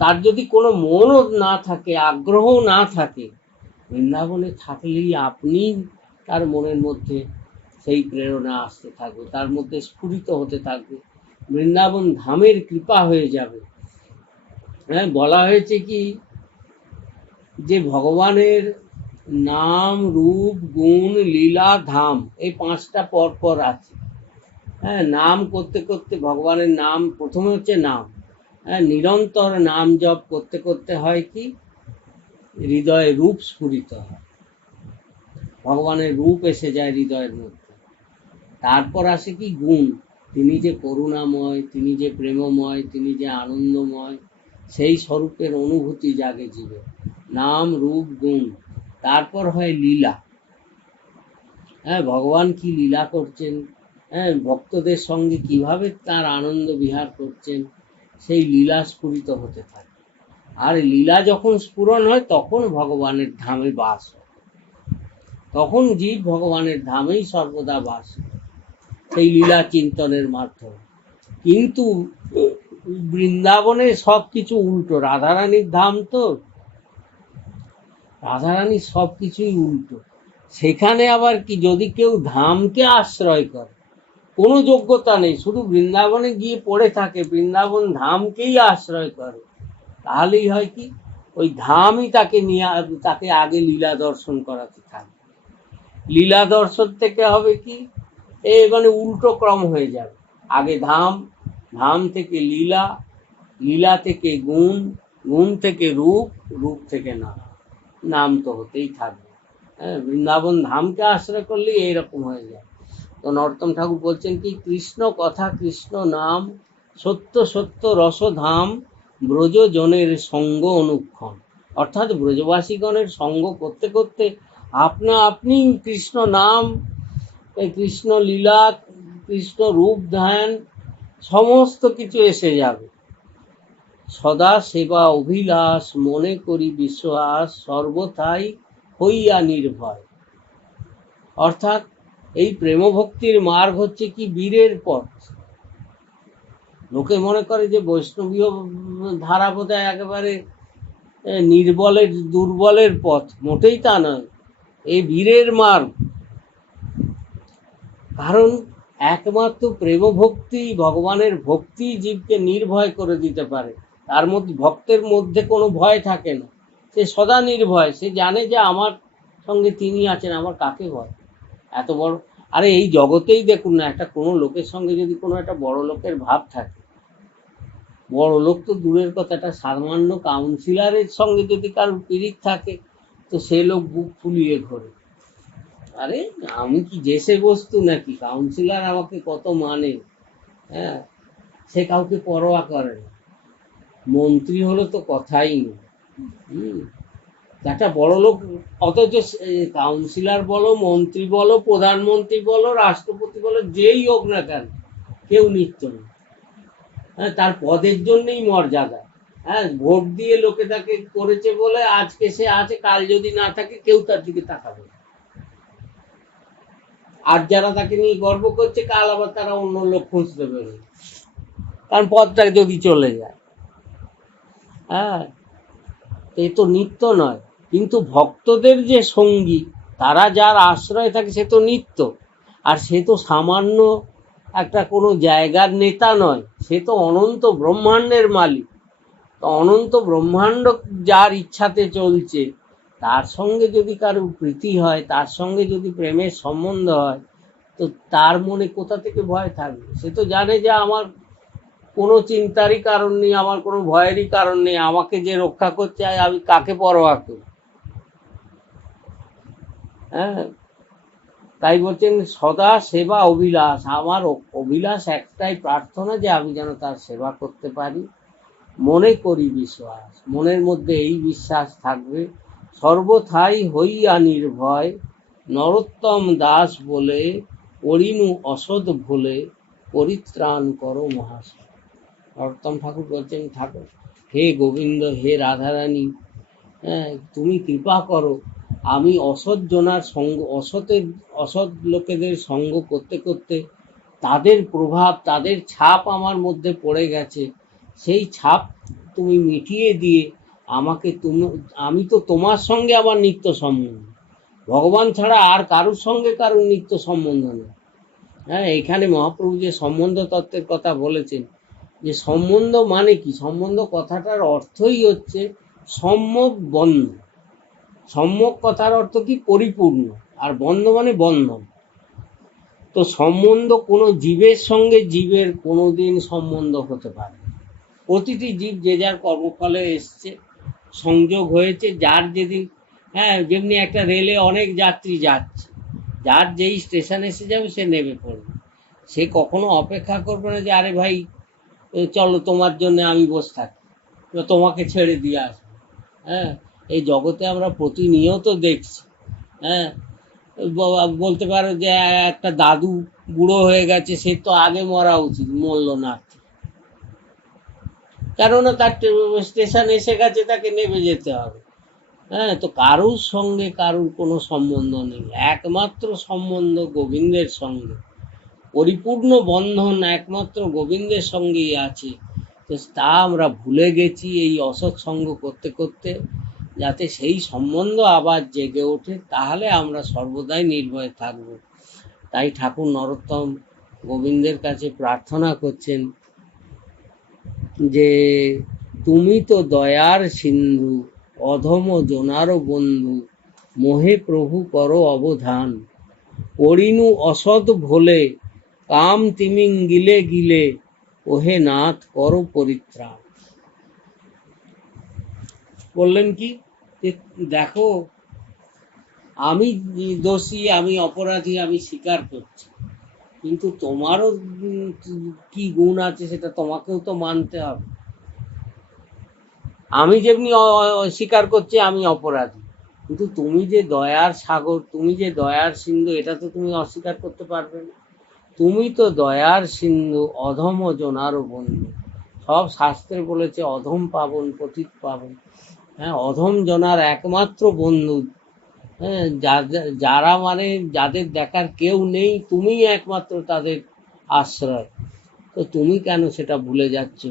তার যদি কোনো মনও না থাকে, আগ্রহ না থাকে, বৃন্দাবনে থাকলেই আপনি তার মনের মধ্যে সেই প্রেরণা আসতে থাকবে, তার মধ্যে স্ফুরিত হতে থাকবে, বৃন্দাবন ধামের কৃপা হয়ে যাবে। হ্যাঁ, বলা হয়েছে কি যে ভগবানের নাম, রূপ, গুণ, লীলা, ধাম এই পাঁচটা পরপর আছে। হ্যাঁ, নাম করতে করতে ভগবানের নাম প্রথমে হচ্ছে নাম। হ্যাঁ, নিরন্তর নাম জপ করতে করতে হয় কি হৃদয়ে রূপ স্ফুরিত হয়, ভগবানের রূপ এসে যায় হৃদয়ের মধ্যে। তারপর আসে কি গুণ, তিনি যে করুণাময়, তিনি যে প্রেমময়, তিনি যে আনন্দময়, সেই স্বরূপের অনুভূতি জাগে জীবে। নাম, রূপ, গুণ। তারপর হয় লীলা। হ্যাঁ, ভগবান কি লীলা করছেন, হ্যাঁ, ভক্তদের সঙ্গে কিভাবে তার আনন্দ বিহার করছেন, সেই লীলা স্ফুরিত হতে থাকে। আর লীলা যখন স্ফুরণ হয় তখন ভগবানের ধামে বাস হয়, তখন জীব ভগবানের ধামেই সর্বদা বাস হয়, সেই লীলা চিন্তনের মাধ্যমে। কিন্তু বৃন্দাবনে সবকিছু উল্টো, রাধারানীর ধাম তো, রাধারানীর সবকিছুই উল্টো। সেখানে আবার কি, যদি কেউ ধামকে আশ্রয় করে, কোনো যোগ্যতা নেই, শুধু বৃন্দাবনে গিয়ে পড়ে থাকে, বৃন্দাবন ধামকেই আশ্রয় করে, তাহলেই হয় কি ওই ধামই তাকে নিয়ে, তাকে আগে লীলা দর্শন করাতে থাকে। লীলা দর্শন থেকে হবে কি মানে উল্টো ক্রম হয়ে যাবে, আগে ধাম, ধাম থেকে লীলা, লীলা থেকে গুণ, গুণ থেকে রূপ, রূপ থেকে নাম, নাম তো হতেই থাকবে। হ্যাঁ, বৃন্দাবন ধামকে আশ্রয় করলে এইরকম হয়ে যায়। তো নরোত্তম ঠাকুর বলছেন কি, কৃষ্ণ কথা কৃষ্ণ নাম, সত্য সত্য রসধাম, ব্রজজনের সঙ্গ অনুক্ষণ। অর্থাৎ ব্রজবাসীগণের সঙ্গ করতে করতে আপনা আপনি কৃষ্ণ নাম, কৃষ্ণ লীলা, কৃষ্ণ রূপ ধ্যান সমস্ত কিছু এসে যাবে। সদা সেবা অভিলাষ, মনে করি বিশ্বাস, সর্বথাই হইয়া নির্ভয়। অর্থাৎ এই প্রেম ভক্তির মার্গ হচ্ছে কি বীরের পথ। লোকে মনে করে যে বৈষ্ণবীয় ধারা বোধহয় একেবারে নির্বলের দুর্বলের পথ, মোটেই তা নয়, এই বীরের মার্গ। কারণ একমাত্র প্রেম ভক্তি, ভগবানের ভক্তি জীবকে নির্ভয় করে দিতে পারে। তার মধ্যে, ভক্তের মধ্যে কোনো ভয় থাকে না, সে সদা নির্ভয়, সে জানে যে আমার সঙ্গে তিনি আছেন, আমার কাকে ভয়। এত বড়, আরে এই জগতেই দেখুন না, একটা কোনো লোকের সঙ্গে যদি কোনো একটা বড় লোকের ভাব থাকে, বড় লোক তো দূরের কথা, একটা সামান্য কাউন্সিলরের সঙ্গে যদি কারোর পীড়িত থাকে তো সে লোক বুক ফুলিয়ে ঘোরে। আরে আমি কি জেসে বস্তু নাকি, কাউন্সিলর আমাকে কত মানে, হ্যাঁ, সে কাউকে পরোয়া করে না। মন্ত্রী হলো তো কথাই নেই। একটা বড় লোক, অথচ কাউন্সিলর বলো, মন্ত্রী বলো, প্রধানমন্ত্রী বলো, রাষ্ট্রপতি বলো, যেই হোক না কেন, কেউ নিত্য না। হ্যাঁ, তার পদের জন্যই মর্যাদা। হ্যাঁ, ভোট দিয়ে লোকে তাকে করেছে বলে আজকে সে আছে, কাল যদি না থাকে কেউ তার দিকে তাকাবে। আর যারা তাকে নিয়ে গর্ব করছে, কাল আবার তারা অন্য লোক খুঁজতে বেরোয়, কারণ পদটা যদি চলে যায়। হ্যাঁ, এ তো নিত্য নয়। কিন্তু ভক্তদের যে সঙ্গী, তারা যার আশ্রয় থাকে, সে তো নিত্য। আর সে তো সামান্য একটা কোনো জায়গার নেতা নয়, সে তো অনন্ত ব্রহ্মাণ্ডের মালিক। তো অনন্ত ব্রহ্মাণ্ড যার ইচ্ছাতে চলছে, তার সঙ্গে যদি কারো প্রীতি হয়, তার সঙ্গে যদি প্রেমের সম্বন্ধ হয়, তো তার মনে কোথা থেকে ভয় থাকবে? সে তো জানে যে আমার কোনো চিন্তারই কারণ নেই, আমার কোনো ভয়েরই কারণ নেই, আমাকে যে রক্ষা করতে হয়, আমি কাকে পরোয়া করি। হ্যাঁ, তাই বলছেন সদা সেবা অভিলাষ, আমার অভিলাষ একটাই, প্রার্থনা যে আমি যেন তার সেবা করতে পারি। মনে করি বিশ্বাস, মনের মধ্যে এই বিশ্বাস থাকবে, সর্বথাই হইয়া নির্ভয়, নরোত্তম দাস বলে পড়িনু অসৎ ভুলে পরিত্রাণ করো মহাশয়। নরোত্তম ঠাকুর বলছেন, ঠাকুর হে গোবিন্দ, হে রাধারানী, হ্যাঁ তুমি কৃপা করো, আমি অসৎ জনার সঙ্গ, অসৎ লোকেদের সঙ্গ করতে করতে তাদের প্রভাব, তাদের ছাপ আমার মধ্যে পড়ে গেছে। সেই ছাপ তুমি মিটিয়ে দিয়ে আমাকে, আমি তো তোমার সঙ্গে আমার নিত্য সম্বন্ধ, ভগবান ছাড়া আর কারুর সঙ্গে কারুর নিত্য সম্বন্ধ নেই। হ্যাঁ, এখানে মহাপ্রভু যে সম্বন্ধ তত্ত্বের কথা বলেছেন, যে সম্বন্ধ মানে কি, সম্বন্ধ কথাটার অর্থই হচ্ছে সম্যক বন্ধ। সম্যক কথার অর্থ কি, পরিপূর্ণ, আর বন্ধ মানে বন্ধন। তো সম্বন্ধ কোনো জীবের সঙ্গে জীবের কোনোদিন সম্বন্ধ হতে পারে। প্রতিটি জীব যে যার কর্মফলে এসছে, সংযোগ হয়েছে, যার যেদিন, হ্যাঁ যেমনি একটা রেলে অনেক যাত্রী যাচ্ছে, যার যেই স্টেশন এসে যাবে সে নেমে পড়বে। সে কখনো অপেক্ষা করবে না যে আরে ভাই চলো তোমার জন্য আমি বসে থাকি, তোমাকে ছেড়ে দিয়ে আসবো। হ্যাঁ, এই জগতে আমরা প্রতিনিয়ত দেখছি। হ্যাঁ, বলতে পারো যে একটা দাদু বুড়ো হয়ে গেছে, সে তো আগে মরা উচিত, মরল না, কেননা তার স্টেশন এসে গেছে, তাকে নেমে যেতে হবে। হ্যাঁ, তো কারুর সঙ্গে কারুর কোনো সম্বন্ধ নেই, একমাত্র সম্বন্ধ গোবিন্দের সঙ্গে, পরিপূর্ণ বন্ধন একমাত্র গোবিন্দের সঙ্গেই আছে। তো তা আমরা ভুলে গেছি এই অসৎ সঙ্গ করতে করতে। যাতে সেই সম্বন্ধ আবার জেগে ওঠে, তাহলে আমরা সর্বদাই নির্ভয়ে থাকব। তাই ঠাকুর নরোত্তম গোবিন্দের কাছে প্রার্থনা করছেন যে তুমি তো দয়ার সিন্ধু, অধম জনারও বন্ধু, মোহে প্রভু করো অবধান, পড়িনু অসৎ ভোলে কাম তিমিং গিলে গিলে, ওহে নাথ করো পরিত্রাণ। বললেন কি, দেখো আমি দোষী, আমি অপরাধী, আমি স্বীকার করছি, কিন্তু তোমারও কি গুণ আছে সেটা তোমাকেও তো মানতে হবে। আমি যেমনি স্বীকার করছি আমি অপরাধী, কিন্তু তুমি যে দয়ার সাগর, তুমি যে দয়ার সিন্ধু, এটা তো তুমি অস্বীকার করতে পারবে না। তুমি তো দয়ার সিন্ধু, অধম জনারও বন্ধু। সব শাস্ত্রে বলেছে অধম পাবন, পতিত পাবন। হ্যাঁ, অধম জনার একমাত্র বন্ধু। হ্যাঁ, যারা মানে যাদের দেখার কেউ নেই, তুমিই একমাত্র তাদের আশ্রয়। তো তুমি কেন সেটা ভুলে যাচ্ছ?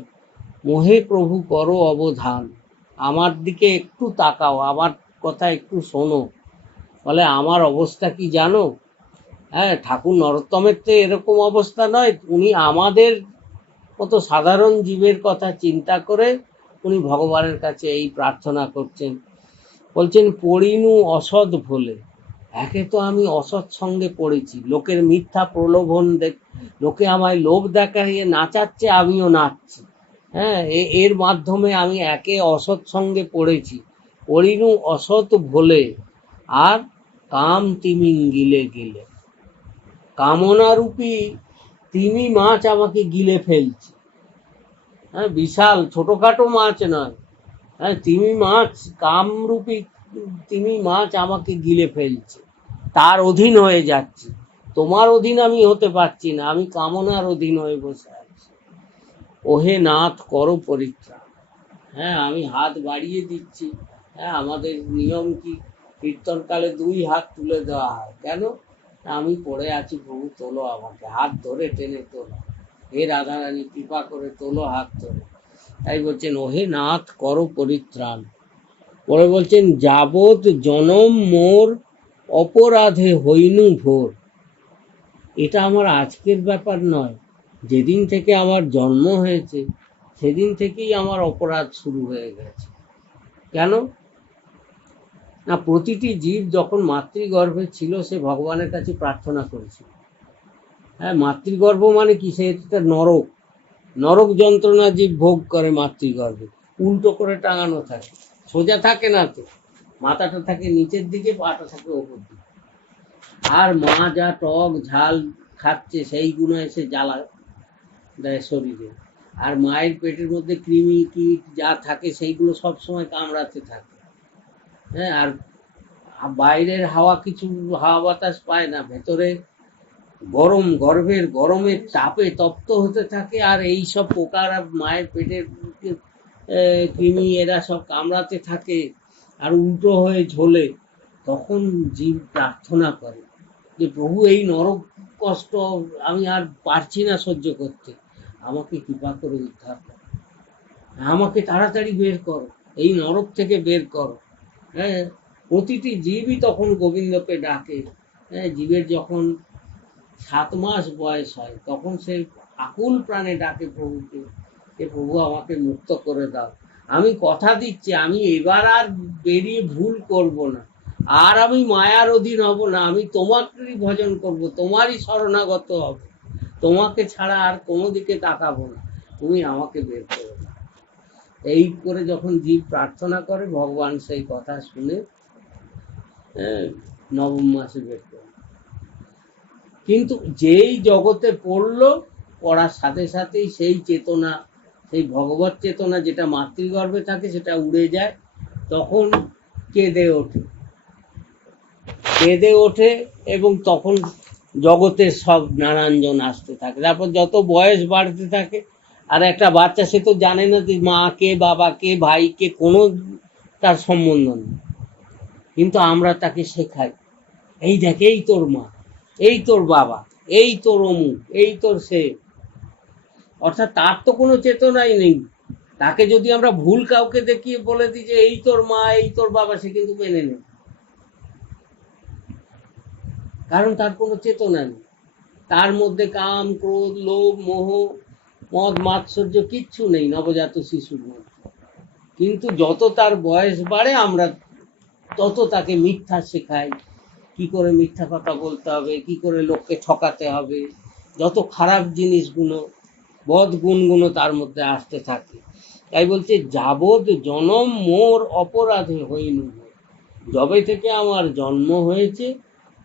মোহে প্রভু করো অবধান, আমার দিকে একটু তাকাও, আমার কথা একটু শোনো। বলে আমার অবস্থা কি জানো? হ্যাঁ, ঠাকুর নরোত্তমের তো এরকম অবস্থা নয়, উনি আমাদের মতো সাধারণ জীবের কথা চিন্তা করে উনি ভগবানের কাছে এই প্রার্থনা করছেন। বলছেন পড়িনু অসৎ ভোলে, একে তো আমি অসৎ সঙ্গে পড়েছি, লোকের মিথ্যা প্রলোভন লোকে আমায় লোভ দেখাইয়ে নাচাচ্ছে, আমিও নাচছি। হ্যাঁ, এর মাধ্যমে আমি একে অসৎ সঙ্গে পড়েছি, পড়িনু অসৎ ভোলে, আর কাম তিমিং গিলে গিলে, কামনারূপী তিমি মাছ আমাকে গিলে ফেলছে। হ্যাঁ, বিশাল ছোটখাটো মাছ নয়, হ্যাঁ তিমি মাছ, কামরূপী তিমি মাছ আমাকে গিলে ফেলছে, তার অধীন হয়ে যাচ্ছি। তোমার অধীন আমি হতে পারছি না, আমি কামনার অধীন হয়ে বসে আছি। ওহে নাথ করো পরিত্রাণ। হ্যাঁ, আমি হাত বাড়িয়ে দিচ্ছি। হ্যাঁ, আমাদের নিয়ম কি, কীর্তনকালে 2 হাত তুলে দেওয়া হয়, কেন? আমি পড়ে আছি, প্রভু তোলো আমাকে, হাত ধরে টেনে তোলো, হে রাধারানী কৃপা করে তোলো, হাত তোলো। তাই বলছেন ওহে নাথ করো পরিত্রাণ। পরে বলছেন যাবৎ জনম মোর অপরাধে হইনু ভোর। এটা আমার আজকের ব্যাপার নয়, যেদিন থেকে আমার জন্ম হয়েছে সেদিন থেকেই আমার অপরাধ শুরু হয়ে গেছে। কেন না, প্রতিটি জীব যখন মাতৃগর্ভে ছিল সে ভগবানের কাছে প্রার্থনা করেছিল। হ্যাঁ, মাতৃগর্ভ মানে কি, সে একটা নরক, নরক যন্ত্রণা জীব ভোগ করে মাতৃগর্ভে। উল্টো করে টাঙানো থাকে, সোজা থাকে না তো, মাথাটা থাকে নিচের দিকে, পাটা থাকে ওপর দিকে। আর মা যা টক ঝাল খাচ্ছে সেইগুলো এসে জ্বালা দেয় শরীরে। আর মায়ের পেটের মধ্যে কৃমি কীট যা থাকে সেইগুলো সবসময় কামড়াতে থাকে। হ্যাঁ, আর বাইরের হাওয়া কিছু হাওয়া বাতাস পায় না, ভেতরে গরম, গর্ভের গরমের তাপে তপ্ত হতে থাকে, আর এই সব পোকারা মায়ের পেটের কৃমি এরা সব কামড়াতে থাকে আর উল্টো হয়ে ঝোলে। তখন জীব প্রার্থনা করে যে প্রভু এই নরক কষ্ট আমি আর পারছি না সহ্য করতে, আমাকে কৃপা করে উদ্ধার করো, আমাকে তাড়াতাড়ি বের করো, এই নরক থেকে বের করো। হ্যাঁ, প্রতিটি জীবই তখন গোবিন্দকে ডাকে। হ্যাঁ, জীবের যখন 7 মাস বয়স হয় তখন সে আকুল প্রাণে ডাকে প্রভুকে, যে প্রভু আমাকে মুক্ত করে দাও, আমি কথা দিচ্ছি আমি এবার আর বেরিয়ে ভুল করব না, আর আমি মায়ার অধীন হব না, আমি তোমাকেই ভজন করব, তোমারই শরণাগত হব, তোমাকে ছাড়া আর কোনো দিকে তাকাবো না, তুমি আমাকে বের করে দাও। এই করে যখন জীব প্রার্থনা করে, ভগবান সেই কথা শুনে নবম মাসে বের করে। কিন্তু যেই জগতে পড়লো, পড়ার সাথে সাথেই সেই চেতনা, সেই ভগবত চেতনা যেটা মাতৃগর্ভে থাকে সেটা উড়ে যায়, তখন কেঁদে ওঠে, কেঁদে ওঠে, এবং তখন জগতের সব নানানজন আসতে থাকে। তারপর যত বয়স বাড়তে থাকে, আর একটা বাচ্চা সে তো জানে না যে মা কে, বাবা কে, ভাই কে, কোনো তার সম্বন্ধ নেই, কিন্তু আমরা তাকে শেখাই, এই দেখ এই তোর মা, এই তোর বাবা, এই তোর অমুক, এই তোর সে। অর্থাৎ তার তো কোনো চেতনাই নেই, তাকে যদি আমরা ভুল কাউকে দেখিয়ে বলে দিই যে এই তোর মা, এই তোর বাবা, সে কিন্তু মেনে নেই, কারণ তার কোনো চেতনা নেই, তার মধ্যে কাম, ক্রোধ, লোভ, মোহ, মদ, মাৎসর্য কিচ্ছু নেই নবজাত শিশুর মধ্যে। কিন্তু যত তার বয়স বাড়ে আমরা তত তাকে মিথ্যা শেখাই, কি করে মিথ্যা কথা বলতে হবে, কি করে লোককে ঠকাতে হবে, যত খারাপ জিনিসগুলো, বদ গুণগুলো তার মধ্যে আসতে থাকে। তাই বলছে যাবৎ জনম মোর অপরাধে হইনু, যবে থেকে আমার জন্ম হয়েছে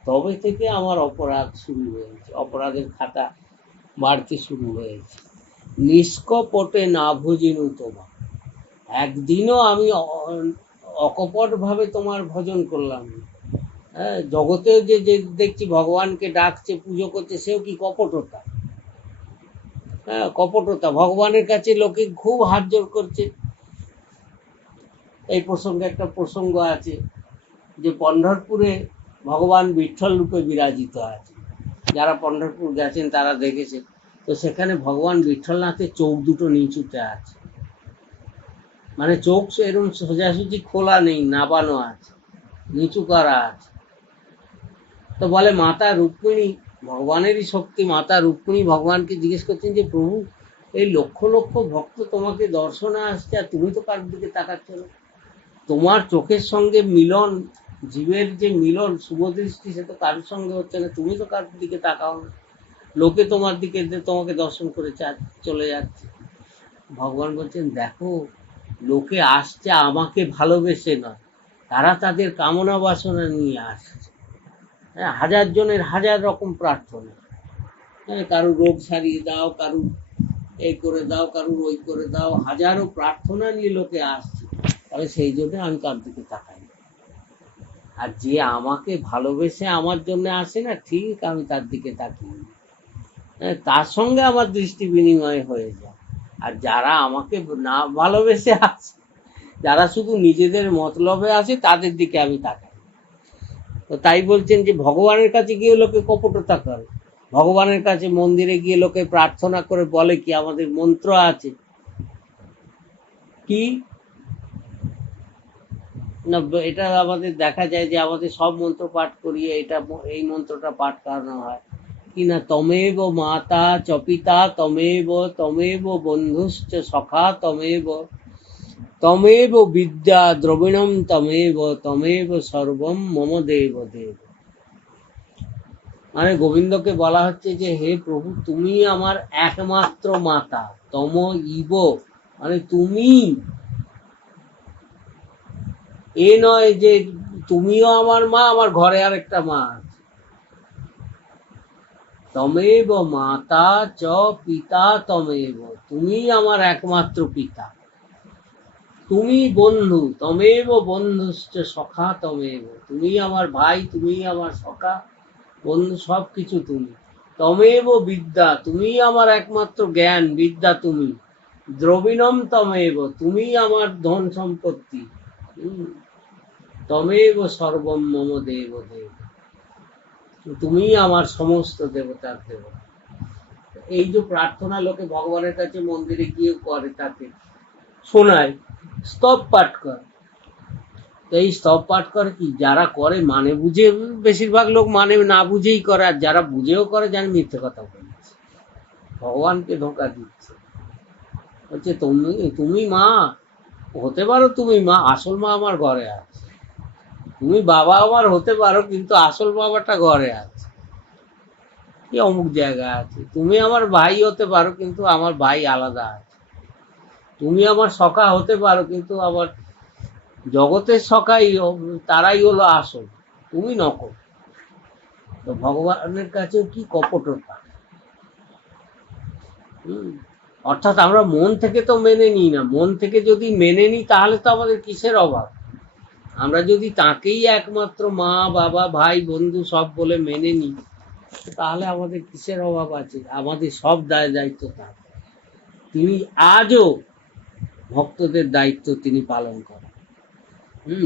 তবে থেকে আমার অপরাধ শুরু হয়েছে, অপরাধের খাতা বাড়তে শুরু হয়েছে। নিষ্কপটে না ভজিনু তোমা, একদিনও আমি অকপট ভাবে তোমার ভজন করলাম। হ্যাঁ, জগতেও যে দেখছি ভগবানকে ডাকছে, পুজো করছে, সেও কি কপটতা? হ্যাঁ, কপটতা। ভগবানের কাছে লোকে খুব হাত জোর করছে। এই প্রসঙ্গে একটা প্রসঙ্গ আছে যে পণ্ঢরপুরে ভগবান বিঠ্ঠল রূপে বিরাজিত আছে, যারা পণ্ঢরপুর গেছেন তারা দেখেছে। তো সেখানে ভগবান বিঠ্ঠলনাথের চোখ দুটো নিচুতে আছে, মানে চোখ এরকম সোজাসুজি খোলা নেই, নাবানো আছে, নিচু করা আছে। তো বলে মাতা রুক্মিণী, ভগবানেরই শক্তি মাতা রুক্মিণী ভগবানকে জিজ্ঞেস করছেন যে প্রভু এই লক্ষ লক্ষ ভক্ত তোমাকে দর্শনে আসছে আর তুমি তো কার দিকে তাকাচ্ছ না, তোমার চোখের সঙ্গে মিলন, জীবের যে মিলন শুভদৃষ্টি, সে তো কারোর সঙ্গে হচ্ছে না, তুমি তো কার দিকে তাকাও না, লোকে তোমার দিকে তোমাকে দর্শন করে চলে যাচ্ছে। ভগবান বলছেন দেখো, লোকে আসছে আমাকে ভালোবেসে নয়, তারা তাদের কামনা বাসনা নিয়ে আসছে। হ্যাঁ, হাজার জনের হাজার রকম প্রার্থনা, হ্যাঁ, কারুর রোগ সারিয়ে দাও, কারুর এই করে দাও, কারুর ওই করে দাও, হাজারো প্রার্থনা নিয়ে লোকে আসছে, তবে সেই জন্য আমি তার দিকে তাকাই। আর যে আমাকে ভালোবেসে আমার জন্য আসে না, ঠিক আমি তার দিকে তাকিয়ে, হ্যাঁ, তার সঙ্গে আমার দৃষ্টি বিনিময় হয়ে যায়। আর যারা আমাকে না ভালোবেসে আসে, যারা শুধু নিজেদের মতলবে আসে, তাদের দিকে আমি তাকাই। তো তাই বলছেন যে ভগবানের কাছে গিয়ে লোকে কপটতা করে, ভগবানের কাছে মন্দিরে গিয়ে লোকে প্রার্থনা করে বলে কি আমাদের মন্ত্র আছে কি না, এটা আমাদের দেখা যায় যে আমাদের সব মন্ত্র পাঠ করিয়ে এটা এই মন্ত্রটা পাঠ করানো হয় কি না, তমেব মাতা চ পিতা তমেব, তমেব বন্ধুশ্চ সখা তমেব, তমেব বিদ্যা দ্রবিণম তমেব, তমেব সর্বম মম দেব দেব। মানে গোবিন্দকে বলা হচ্ছে যে হে প্রভু তুমি আমার একমাত্র মাতা, তম ইব মানে তুমি, এ নয় যে তুমিও আমার মা, আমার ঘরে আর একটা মা আছে। তমেব মাতা চ পিতা তমেব, তুমি আমার একমাত্র পিতা, তুমি বন্ধু, তমেব বন্ধুশ্চ সখা তমেব, তুমি আমার ভাই, তুমি আমার সখা, বন্ধু, সব কিছু তুমি। তমেব বিদ্যা, তুমি আমার একমাত্র জ্ঞান, বিদ্যা তুমি। দ্রবিণম তমেব, তুমি আমার ধন সম্পত্তি। তমেব সর্বম মম দেব দেব, তুমি আমার সমস্ত দেবতার দেবতা। এই যে প্রার্থনা লোকে ভগবানের কাছে মন্দিরে গিয়ে করে, তাকে শোনায়, স্তব পাঠ করে। তো এই স্তব পাঠ করে কি, যারা করে মানে বুঝে, বেশিরভাগ লোক মানে না বুঝেই করে, আর যারা বুঝেও করে জানে মিথ্যে কথা বলছে, ভগবানকে ধোঁকা দিচ্ছে। হচ্ছে তুমি তুমি মা হতে পারো, তুমি মা, আসল মা আমার ঘরে আছে। তুমি বাবা আমার হতে পারো, কিন্তু আসল বাবাটা ঘরে আছে, কি অমুক জায়গায় আছে। তুমি আমার ভাই হতে পারো, কিন্তু আমার ভাই আলাদা আছে। তুমি আমার সখা হতে পারো, কিন্তু আমার জগতের সখাই, তারাই হলো আসল, তুমি নকল। তো ভগবানের কাছেও কি কপটতা। অর্থাৎ আমরা মন থেকে তো মেনে নিই না, মন থেকে যদি মেনে নিই তাহলে তো আমাদের কিসের অভাব। আমরা যদি তাকেই একমাত্র মা বাবা ভাই বন্ধু সব বলে মেনে নিই, তাহলে আমাদের কিসের অভাব আছে। আমাদের সব দায় দায়িত্ব তার। তিনি আজও ভক্তদের দায়িত্ব তিনি পালন করেন।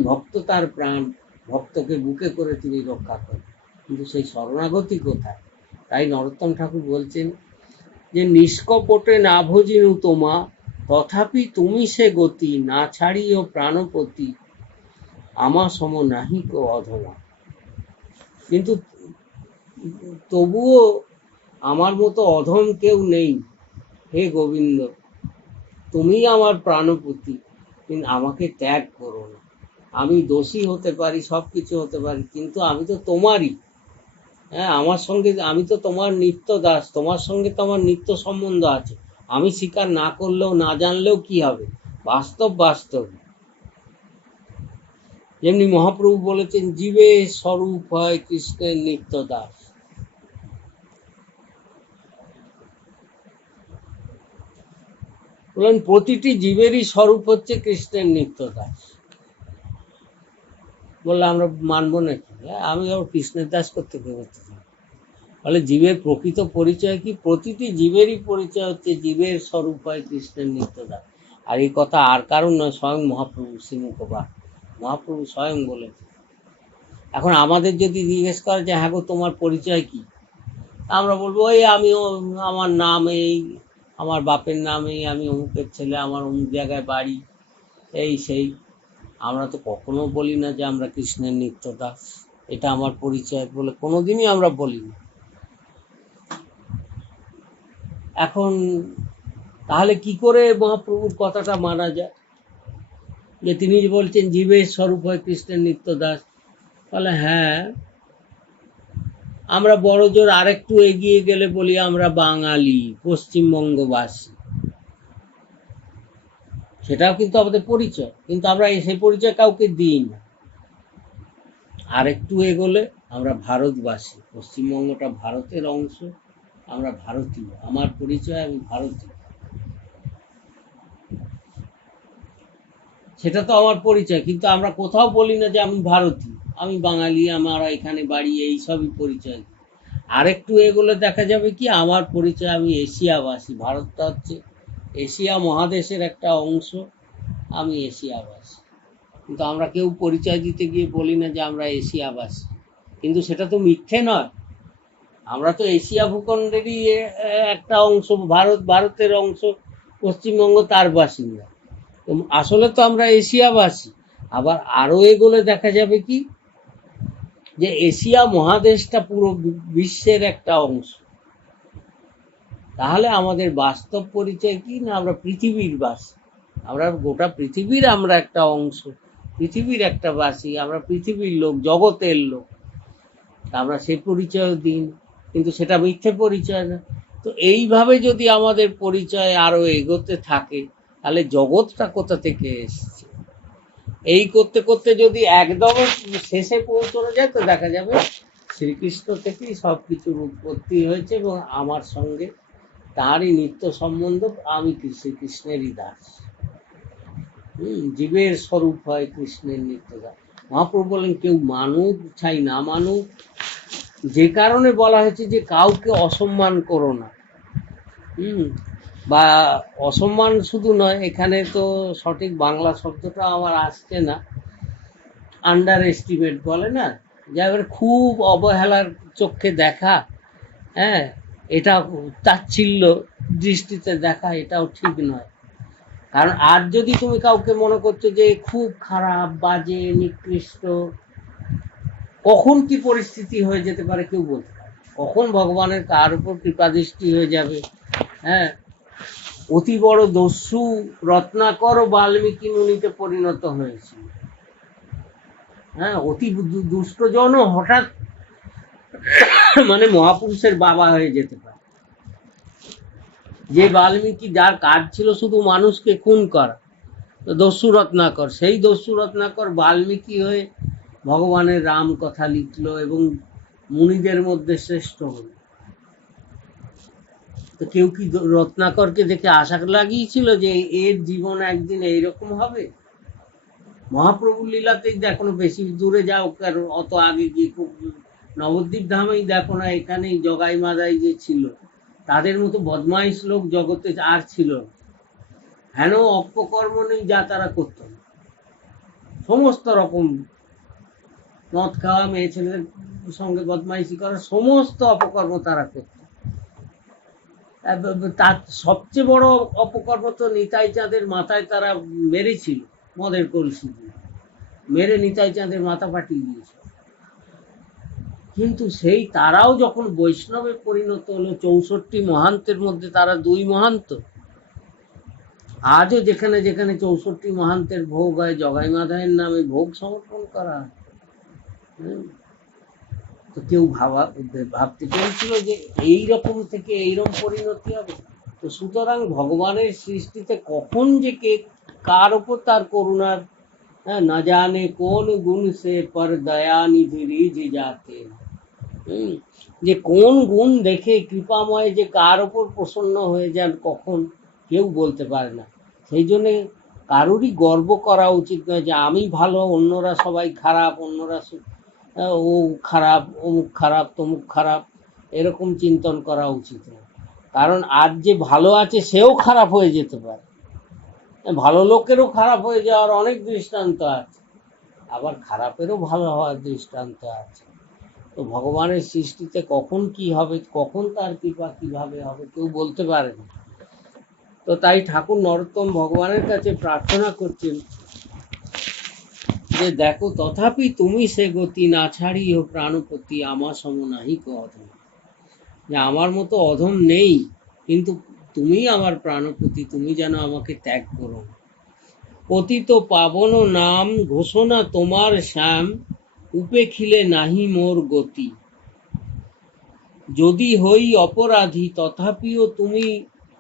ভক্ত তার প্রাণ, ভক্তকে বুকে করে তিনি রক্ষা করেন, কিন্তু সেই শরণাগতি কোথায়? তাই নরোত্তম ঠাকুর বলছেন যে নিষ্কপটে না ভজিনু তোমা, তথাপি তুমি সে গতি, না ছাড়িও প্রাণপতি, আমা সম নাহি কো অধমা। কিন্তু তবুও আমার মতো অধম কেউ নেই, হে গোবিন্দ, তুমি আমার প্রাণপতি, কিন্তু আমাকে ত্যাগ করো না। আমি দোষী হতে পারি, সব কিছু হতে পারি, কিন্তু আমি তো তোমারই। হ্যাঁ, আমার সঙ্গে, আমি তো তোমার নিত্য দাস, তোমার সঙ্গে তো আমার নিত্য সম্বন্ধ আছে। আমি স্বীকার না করলেও না জানলেও কি হবে, বাস্তব বাস্তব। যেমনি মহাপ্রভু বলেছেন, জীবের স্বরূপ হয় কৃষ্ণের নিত্য দাস। বলেন প্রতিটি জীবেরই স্বরূপ হচ্ছে কৃষ্ণের নিত্য দাস। বললে আমরা মানবো নাকি? আমি আবার কৃষ্ণের দাস করতে করতে, ফলে জীবের প্রকৃত পরিচয় কি? প্রতিটি জীবেরই পরিচয় হচ্ছে জীবের স্বরূপ হয় কৃষ্ণের নিত্যদাস। আর এই কথা আর কারণ নয়, স্বয়ং মহাপ্রভু শ্রীমুখবা মহাপ্রভু স্বয়ং বলেছে। এখন আমাদের যদি জিজ্ঞেস করে যে হ্যাঁ গো তোমার পরিচয় কি, আমরা বলবো ওই আমিও, আমার নাম এই, আমার বাপের নাম এই, আমি অমুকের ছেলে, আমার অমুক জায়গায় বাড়ি, এই সেই। আমরা তো কখনো বলি না যে আমরা কৃষ্ণের নিত্যদাস, এটা আমার পরিচয় বলে কোনোদিনই আমরা বলি না। এখন তাহলে কি করে মহাপ্রভুর কথাটা মানা যায়, যে তিনি বলছেন জীবের স্বরূপ হয় কৃষ্ণের নিত্য দাস? তাহলে হ্যাঁ, আমরা বড় জোর আরেকটু এগিয়ে গেলে বলি আমরা বাঙালি, পশ্চিমবঙ্গবাসী, সেটাও কিন্তু আমাদের পরিচয়, কিন্তু আমরা সেই পরিচয় কাউকে দিই না। আরেকটু এগোলে আমরা ভারতবাসী, পশ্চিমবঙ্গটা ভারতের অংশ, আমরা ভারতীয়, আমার পরিচয় আমি ভারতীয়, সেটা তো আমার পরিচয়। কিন্তু আমরা কোথাও বলি না যে আমি ভারতীয়, আমি বাঙালি, আমার এখানে বাড়ি, এই সবই পরিচয়। আরেকটু এগুলো দেখা যাবে কি আমার পরিচয় আমি এশিয়াবাসী, ভারতটা হচ্ছে এশিয়া মহাদেশের একটা অংশ, আমি এশিয়াবাসী। কিন্তু আমরা কেউ পরিচয় দিতে গিয়ে বলি না যে আমরা এশিয়াবাসী, কিন্তু সেটা তো মিথ্যে নয়। আমরা তো এশিয়া ভূখণ্ডেরই একটা অংশ, ভারতের অংশ, পশ্চিমবঙ্গ তার বাসিন্দা। আসলে তো আমরা এশিয়াবাসী। আবার আরো এগোলে দেখা যাবে কি যে এশিয়া মহাদেশটা পুরো বিশ্বের একটা অংশ। তাহলে আমাদের বাস্তব পরিচয় কি না, আমরা পৃথিবীর বাসী, আমরা গোটা পৃথিবীর আমরা একটা অংশ, পৃথিবীর একটা বাসী, আমরা পৃথিবীর লোক, জগতের লোক। আমরা সে পরিচয় দিন, কিন্তু সেটা মিথ্যে পরিচয় না। তো এইভাবে যদি আমাদের পরিচয় আরো এগোতে থাকে, তাহলে জগৎটা কোথা থেকে এসছে, এই করতে করতে যদি একদম শেষে পৌঁছানো যায়, তো দেখা যাবে শ্রীকৃষ্ণ থেকেই সব কিছুর উৎপত্তি হয়েছে, এবং আমার সঙ্গে তারই নিত্য সম্বন্ধ, আমি শ্রীকৃষ্ণেরই দাস। জীবের স্বরূপ হয় কৃষ্ণের নিত্যদান। মহাপ্রভু বলেন কেউ মানুক চাই না মানুক, যে কারণে বলা হয়েছে যে কাউকে অসম্মান করো না। বা অসম্মান শুধু নয়, এখানে তো সঠিক বাংলা শব্দটা আমার আসছে না, আন্ডার এস্টিমেট বলে না, যা এবার খুব অবহেলার চোখে দেখা, হ্যাঁ, এটা তাচ্ছিল্য দৃষ্টিতে দেখা, এটাও ঠিক নয়। কারণ আর যদি তুমি কাউকে মনে করছো যে খুব খারাপ, বাজে, নিকৃষ্ট, কখন কি পরিস্থিতি হয়ে যেতে পারে কেউ বলতে পারে, কখন ভগবানের কার উপর কৃপাদৃষ্টি হয়ে যাবে। হ্যাঁ, অতি বড় দস্যু রত্নাকর বাল্মীকি মুনিতে পরিণত হয়েছিল। হ্যাঁ, অতি দুষ্টজন হঠাৎ মানে মহাপুরুষের বাবা হয়ে যেতে পারে। যে বাল্মীকি, যার কাজ ছিল শুধু মানুষকে খুন করা, দস্যু রত্নাকর, সেই দস্যু রত্নাকর বাল্মীকি হয়ে ভগবানের রাম কথা লিখলো এবং মুনিদের মধ্যে শ্রেষ্ঠ হল। তো কেউ কি রত্নাকরকে দেখে আশা লাগিয়েছিল যে এর জীবন একদিন এইরকম হবে? মহাপ্রভুর লীলাতেই দেখো না, বেশি দূরে যাও অত আগে গিয়ে নবদ্বীপ ধামেই দেখো না, এখানেই জগাই মাদাই যে ছিল, তাদের মতো বদমাইশ লোক জগতে আর ছিল না। হেন অপকর্ম নেই যা তারা করত না। সমস্ত রকম মদ খাওয়া, মেয়ে ছেলেদের সঙ্গে বদমাইশি করা, সমস্ত অপকর্ম তারা করত। তার সবচেয়ে বড় অপকর্ম তো নিতাই চাঁদের মাথায় তারা মেরেছিল মদের কলসি দিয়ে, মেরে নিতাই চাঁদের মাথা ফাটিয়ে দিয়েছিল। কিন্তু সেই তারাও যখন বৈষ্ণবে পরিণত হলো, 64 মহান্তের মধ্যে তারা 2 মহান্ত। আজও যেখানে যেখানে 64 মহান্তের ভোগ হয়, জগাই মাধায়ের নামে ভোগ সমর্পণ করা হয়। তো কেউ ভাবতে পেরেছিল যে এইরকম থেকে এইরকম পরিণতি হবে? তো সুতরাং ভগবানের সৃষ্টিতে কখন যে কে কার ওপর তার করুণার, না জানে কোন গুণ সে পর দয়া নিধি রিঝ যাতে, যে কোন গুণ দেখে কৃপাময় যে কার ওপর প্রসন্ন হয়ে যান কখন কেউ বলতে পারে না। সেই জন্যে কারোরই গর্ব করা উচিত নয় যে আমি ভালো, অন্যরা সবাই খারাপ, অন্যরা ও খারাপ, অমুক খারাপ, তমুক খারাপ, এরকম চিন্তন করা উচিত নয়। কারণ আজ যে ভালো আছে সেও খারাপ হয়ে যেতে পারে। ভালো লোকেরও খারাপ হয়ে যাওয়ার অনেক দৃষ্টান্ত আছে, আবার খারাপেরও ভালো হওয়ার দৃষ্টান্ত আছে। তো ভগবানের সৃষ্টিতে কখন কি হবে, কখন তার কৃপা কিভাবে হবে কেউ বলতে পারে না। তো তাই ঠাকুর নরোত্তম ভগবানের কাছে প্রার্থনা করছেন যে দেখো তথাপি তুমি সে গতি না ছাড়িও প্রাণপতি আমার সম নাহি কো অধম, যে আমার মতো অধম নেই, কিন্তু তুমি আমার প্রাণপতি, তুমি যেন আমাকে ত্যাগ করো। পতিত পাবন নাম ঘোষণা তোমার শ্যাম, উপেক্ষিলে নাহি মোর গতি, যদি হই অপরাধী তথাপিও তুমি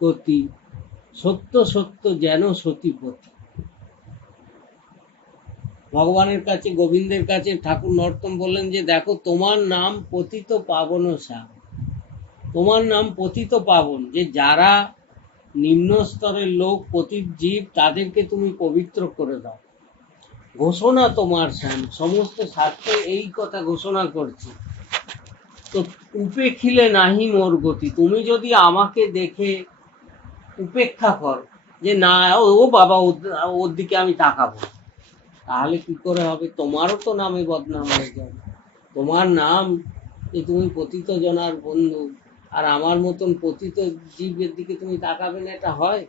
গতি, সত্য সত্য যেন সতীপতি। ভগবানের কাছে, গোবিন্দের কাছে ঠাকুর নরোত্তম বললেন যে দেখো তোমার নাম পতিত পাবন শ্যাম, তোমার নাম পতিত পাবন, যে যারা নিম্ন স্তরের লোক, পতিত জীব, তাদেরকে তুমি পবিত্র করে দাও। ঘোষণা তোমার শ্যাম, সমস্ত শাস্ত্রে এই কথা ঘোষণা করছে। তো উপেক্ষিলে নাহি মোর গতি, তুমি যদি আমাকে দেখে উপেক্ষা করো, যে না ও বাবা ওর দিকে আমি তাকাবো, তাহলে কি করে হবে? তোমারও তো নামে বদনাম হয়ে যাবে। তোমার নাম যে তুমি পতিত জনার বন্ধু, আর আমার মতন পতিত জীবের দিকে তুমি তাকাবে না, এটা হয়?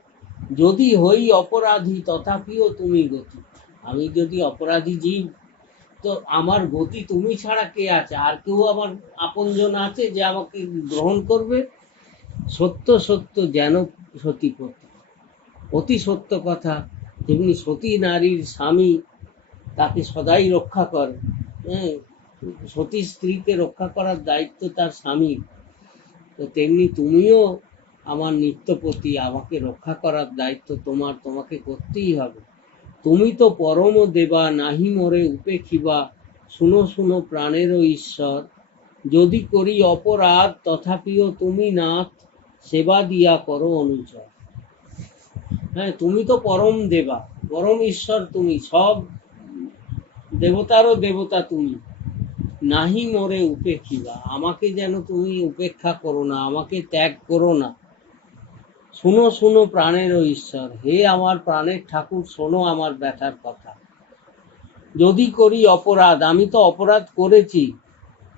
যদি হই অপরাধী তথাপিও তুমি গতি, আমি যদি অপরাধী জীব, তো আমার গতি তুমি ছাড়া কে আছে? আর কেউ আমার আপনজন আছে যে আমাকে গ্রহণ করবে? সত্য সত্য যেন সতীপতি, অতি সত্য কথা। যেমনি সতী নারীর স্বামী তাকে সদাই রক্ষা করে, সতী স্ত্রীকে রক্ষা করার দায়িত্ব তার স্বামীর, তো তেমনি তুমিও আমার নিত্যপতি, আমাকে রক্ষা করার দায়িত্ব তোমার, তোমাকে করতেই হবে। তুমি তো পরম দেবা নাহি মোরে উপেক্ষিবা, শুনো শুনো প্রাণেরও ঈশ্বর, যদি করি অপরাধ তথাপিও তুমি নাথ, সেবা দিয়া করো অনুচর। হ্যাঁ, তুমি তো পরম দেবা, পরম ঈশ্বর তুমি, সব দেবতারও দেবতা তুমি। নাহি মোরে উপেক্ষিবা, আমাকে যেন তুমি উপেক্ষা করো না, আমাকে ত্যাগ করো না। শুনো শুনো প্রাণেরও ঈশ্বর, হে আমার প্রাণের ঠাকুর, শোনো আমার ব্যথার কথা। যদি করি অপরাধ, আমি তো অপরাধ করেছি,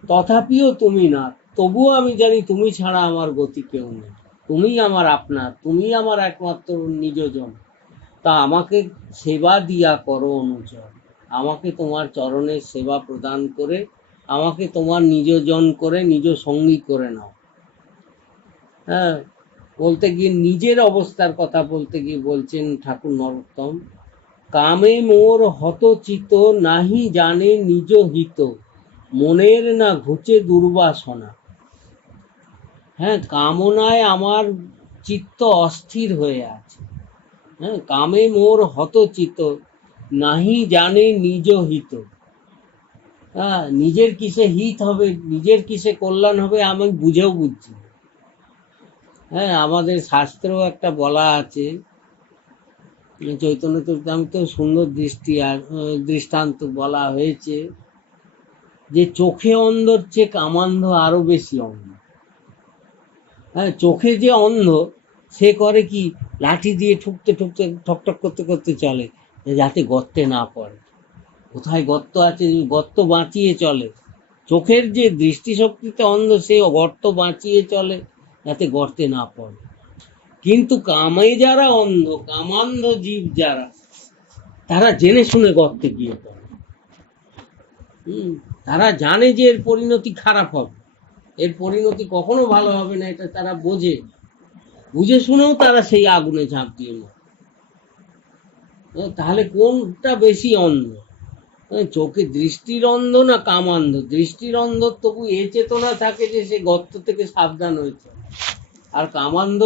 তথাপিও তুমি না, তবুও আমি জানি তুমি ছাড়া আমার গতি কেউ নেই। তুমি আমার আপনার, তুমি আমার একমাত্র নিজজন। তা আমাকে সেবা দিয়া করো অনুচর, আমাকে তোমার চরণের সেবা প্রদান করে আমাকে তোমার নিজজন করে, নিজ সঙ্গী করে নাও। হ্যাঁ, বলতে গিয়ে নিজের অবস্থার কথা বলতে গিয়ে বলছেন ঠাকুর নরোত্তম, কামে মোর হতচিত, নাহি জানে নিজ হিত, মনের না ঘুচে দুর্বাসনা। হ্যাঁ, কামনায় আমার চিত্ত অস্থির হয়ে আছে। হ্যাঁ, কামে মোর হতচিত, নাহি জানে নিজ হিত। হ্যাঁ, নিজের কিসে হিত হবে, নিজের কিসে কল্যাণ হবে আমি বুঝেও বুঝছি। হ্যাঁ, আমাদের শাস্ত্রেও একটা বলা আছে, চৈতন্য চরিতামৃতে সুন্দর দৃষ্টান্ত বলা হয়েছে, যে চোখে অন্ধর চেয়ে কামান্ধ আরো বেশি অন্ধ। হ্যাঁ, চোখে যে অন্ধ সে করে কি, লাঠি দিয়ে ঠুকতে ঠুকতে ঠকঠক করতে করতে চলে, যাতে গর্তে না পড়ে। কোথায় গর্ত আছে গর্ত বাঁচিয়ে চলে। চোখের যে দৃষ্টিশক্তিতে অন্ধ সে গর্ত বাঁচিয়ে চলে যাতে গর্তে না পড়ে। কিন্তু কামে যারা অন্ধ, কামান্ধ জীব যারা, তারা জেনে শুনে গর্তে গিয়ে পড়ে। তারা জানে যে এর পরিণতি খারাপ হবে, এর পরিণতি কখনো ভালো হবে না, এটা তারা বোঝে, বুঝে শুনেও তারা সেই আগুনে ঝাঁপ দিয়ে মরে। তাহলে কোনটা বেশি অন্ধ? চোখে দৃষ্টির অন্ধ না কামান্ধ? দৃষ্টির অন্ধ তবু এ চেতনা থাকে যে সে গর্ত থেকে সাবধান হয়েছে, আর কামান্ধ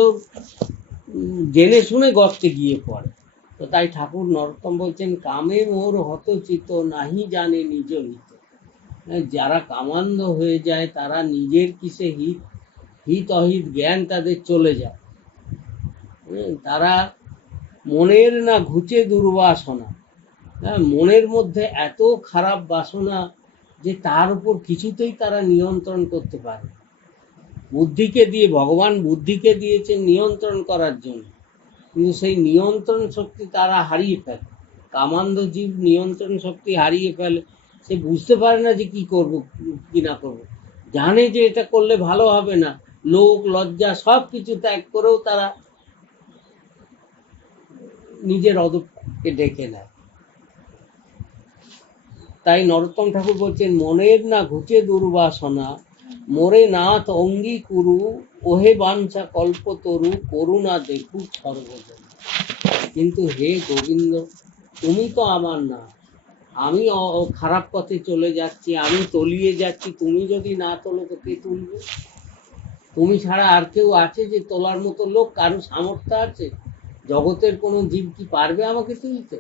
জেনে শুনে গর্তে গিয়ে পড়ে। তো তাই ঠাকুর নরোত্তম বলছেন, কামে মোর হতচিত, নাহি জানে নিজ হিত। যারা কামান্ধ হয়ে যায় তারা নিজের কিসে হিত, হিত অহিত জ্ঞান তাদের চলে যায়। তারা মনের না ঘুচে দুর্বাসনা। হ্যাঁ, মনের মধ্যে এত খারাপ বাসনা যে তার উপর কিছুতেই তারা নিয়ন্ত্রণ করতে পারে। বুদ্ধিকে দিয়ে, ভগবান বুদ্ধিকে দিয়েছেন নিয়ন্ত্রণ করার জন্য, কিন্তু সেই নিয়ন্ত্রণ শক্তি তারা হারিয়ে ফেলে। কামান্ধ জীব নিয়ন্ত্রণ শক্তি হারিয়ে ফেলে, সে বুঝতে পারে না যে কি করব কি না করব, জানে যে এটা করলে ভালো হবে না, লোক লজ্জা সব কিছু ত্যাগ করেও তারা নিজের অদক্ষকে ডেকে নেয়। তাই নরোত্তম ঠাকুর বলছেন, মনের না ঘুচে দুর্বাসনা, মোরে নাথ অঙ্গী কুরু, ওহে বাঞ্ছা কল্পতরু, করুণা দেখুক সর্বজন। কিন্তু হে গোবিন্দ, তুমি তো আমার না, আমি খারাপ পথে চলে যাচ্ছি, আমি তলিয়ে যাচ্ছি, তুমি যদি না তোলো তো কে তুলবে? তুমি ছাড়া আর কেউ আছে যে তোলার মতো লোক? কারো সামর্থ্য আছে? জগতের কোনো জীব কি পারবে আমাকে তুলতে?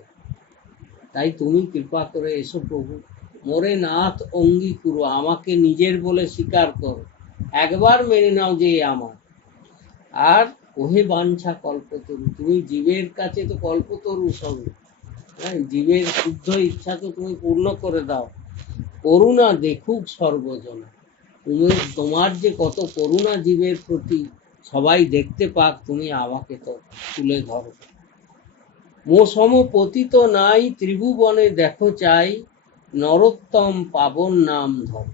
তাই তুমি কৃপা করে এসো প্রভু, মোরে নাথ অঙ্গী করো, আমাকে নিজের বলে স্বীকার করো, একবার মেনে নাও যে আমার। আর ওহে বাঞ্ছা কল্পতরু, তুমি জীবের কাছে তো কল্পতরু স্বরূপ। হ্যাঁ, জীবের শুদ্ধ ইচ্ছা তো তুমি পূর্ণ করে দাও। করুণা দেখুক সর্বজনা, তুমি তোমার যে কত করুণা জীবের প্রতি, সবাই দেখতে পাক, তুমি আমাকে তো তুলে ধরো। মো সম পতিত নাই ত্রিভুবনে দেখো চাই, নরোত্তম পাবন নাম ধর।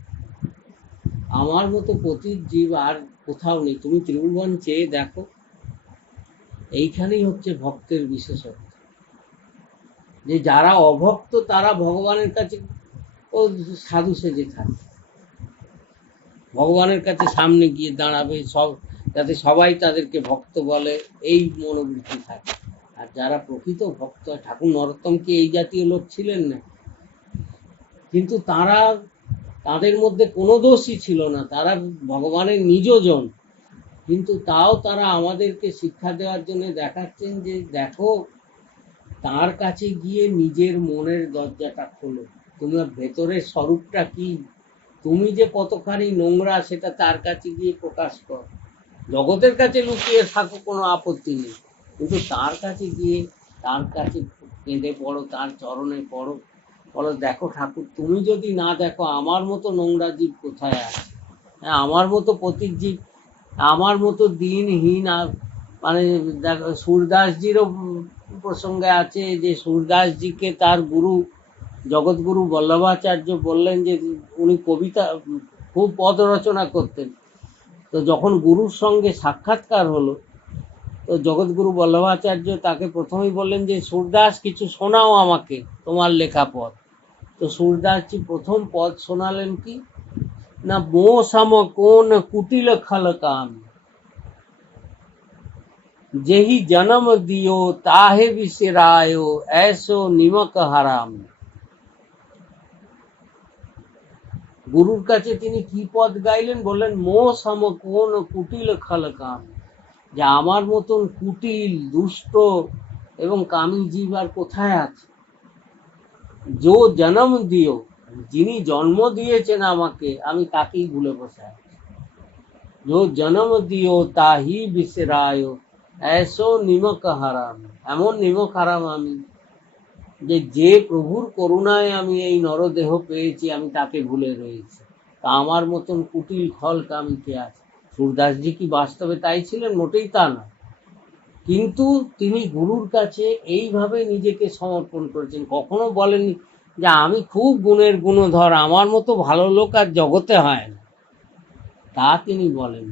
আমার মতো পতিত জীব আর কোথাও নেই, তুমি ত্রিভুবন চেয়ে দেখো। এইখানেই হচ্ছে ভক্তের বিশেষত্ব, যে যারা অভক্ত তারা ভগবানের কাছে ও সাধু সেজে থাকে, ভগবানের কাছে সামনে গিয়ে দাঁড়াবে, সব যাতে সবাই তাদেরকে ভক্ত বলে, এই মনোবৃত্তি থাকে। আর যারা প্রকৃত ভক্ত, ঠাকুর নরোত্তম কি এই জাতীয় লোক ছিলেন না? কিন্তু তাদের মধ্যে কোনো দোষই ছিল না, তারা ভগবানের নিজজন, কিন্তু তাও তারা আমাদেরকে শিক্ষা দেওয়ার জন্য দেখাচ্ছেন যে দেখো, তার কাছে গিয়ে নিজের মনের দরজাটা খোলো, তোমার ভেতরের স্বরূপটা কি, তুমি যে কতখানি নোংরা সেটা তার কাছে গিয়ে প্রকাশ কর। জগতের কাছে লুকিয়ে থাকো, কোনো আপত্তি নেই, কিন্তু তার কাছে গিয়ে তার কাছে কেঁদে পড়ো, তার চরণে পড়ো, বলো দেখো ঠাকুর, তুমি যদি না দেখো আমার মতো নোংরা জীব কোথায় আছে, হ্যাঁ আমার মতো পতিত জীব, আমার মতো দিনহীন। মানে দেখো সুরদাসজিরও প্রসঙ্গে আছে যে সুরদাসজিকে তার গুরু জগৎগুরু বল্লভাচার্য বললেন যে উনি কবিতা খুব পদ রচনা করতেন। তো যখন গুরুর সঙ্গে সাক্ষাৎকার হলো, তো জগৎগুরু বল্লভাচার্য তাকে প্রথমেই বললেন যে সুরদাস কিছু শোনাও আমাকে তোমার লেখা পদ। তো সুরদাসজি প্রথম পদ শোনালেন কি না, মো সম কোন কুটিল খল কাম, যেহি জন্ম দিও তাহে বিসরাयो, ऐसो निमक হারাম। গুরুর কাছে তিনি কি পদ গাইলেন, বললেন মো সম কোন কুটিল খল কাম, যে আমার মতন কুটিল দুষ্ট এবং কামী জীব আর কোথায় আছে। যো জন্ম দিও, যিনি জন্ম দিয়েছেন আমাকে, আমি তাকেই ভুলে বসে আছি। যো জন্ম দিও তাহি বিসরাयो, ऐसो নিমক হারাম। এমন নিমক হারাম আমি যে প্রভুর করুণায় আমি এই নরদেহ পেয়েছি, আমি তাকে ভুলে রয়েছি। তা আমার মতন কুটিল খল কামী কে আছে। সুরদাসজি কি বাস্তবে তাই ছিলেন? মোটেই তা না। কিন্তু তিনি গুরুর কাছে এইভাবে নিজেকে সমর্পণ করেছেন। কখনো বলেননি যে আমি খুব গুণের গুণধর, আমার মতো ভালো লোক আর জগতে হয় না, তা তিনি বলেন।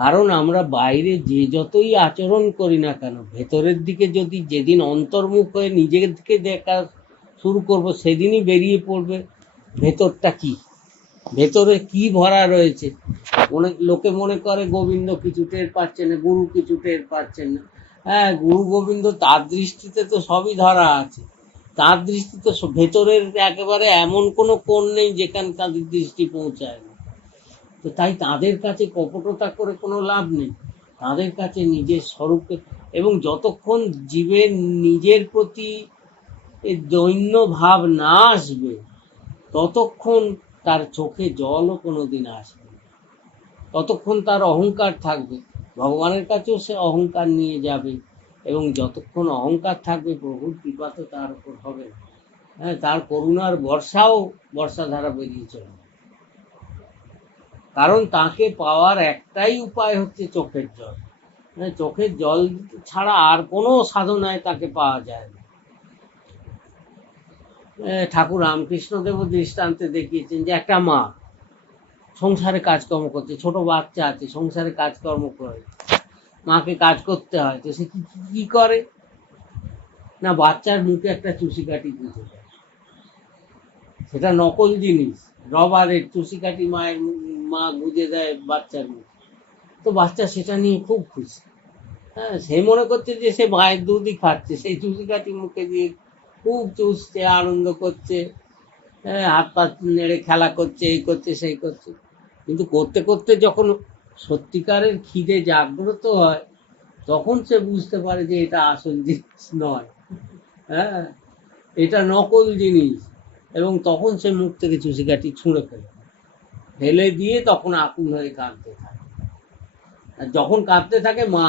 কারণ আমরা বাইরে যে যতই আচরণ করি না কেন, ভেতরের দিকে যদি যেদিন অন্তর্মুখ হয়ে নিজেকে দেখা শুরু করব, সেদিনই বেরিয়ে পড়বে ভেতরটা কি, ভেতরে কি ভরা রয়েছে। অনেক লোকে মনে করে গোবিন্দ কিছু টের পাচ্ছে না, গুরু কিছু টের পাচ্ছেন না। হ্যাঁ, গুরু গোবিন্দ তার দৃষ্টিতে তো সবই ধরা আছে, তার দৃষ্টিতে ভেতরের একেবারে এমন কোনো কোণ নেই যেখানে তাদের দৃষ্টি পৌঁছায় না। তো তাই তাদের কাছে কপটতা করে কোনো লাভ নেই, তাদের কাছে নিজের স্বরূপে, এবং যতক্ষণ জীবের নিজের প্রতি দৈন্য ভাব না আসবে, ততক্ষণ তার চোখে জলও কোনোদিন আসবে না, ততক্ষণ তার অহংকার থাকবে। ভগবানের কাছেও সে অহংকার নিয়ে যাবে, এবং যতক্ষণ অহংকার থাকবে প্রভুর কৃপা তো তার উপর হবে না। হ্যাঁ, তার করুণার বর্ষাধারা বেরিয়ে চলে। কারণ তাকে পাওয়ার একটাই উপায় হচ্ছে চোখের জল। চোখের জল ছাড়া আর কোনো সাধনায় তাকে পাওয়া যায় না। ঠাকুর রামকৃষ্ণদেব দৃষ্টান্তে দেখিয়েছেন যে একটা মা সংসারে কাজকর্ম করছে, ছোট বাচ্চা আছে, সংসারে কাজকর্ম করে, মাকে কাজ করতে হয়, তো সে কি করে না, বাচ্চার মুখে একটা চুষি কাঠি গুঁজে দেয়। সেটা নকল জিনিস, রবারের চুষি কাঠি মা গুঁজে দেয় বাচ্চার মুখে। তো বাচ্চা সেটা নিয়ে খুব খুশি। হ্যাঁ, সে মনে করছে যে সে মায়ের দুধই খাচ্ছে, সেই চুষি কাঠি মুখে দিয়ে খুব চুষছে, আনন্দ করছে, হ্যাঁ, হাত পা নেড়ে খেলা করছে, এই করছে সেই করছে। কিন্তু করতে করতে যখন সত্যিকারের খিদে জাগ্রত হয়, তখন সে বুঝতে পারে যে এটা আসল জিনিস নয়, হ্যাঁ, এটা নকল জিনিস। এবং তখন সে মুখ থেকে চুষি কাঠি ছুঁড়ে ফেলে দিয়ে তখন আকুল হয়ে কাঁদতে থাকে। আর যখন কাঁদতে থাকে মা,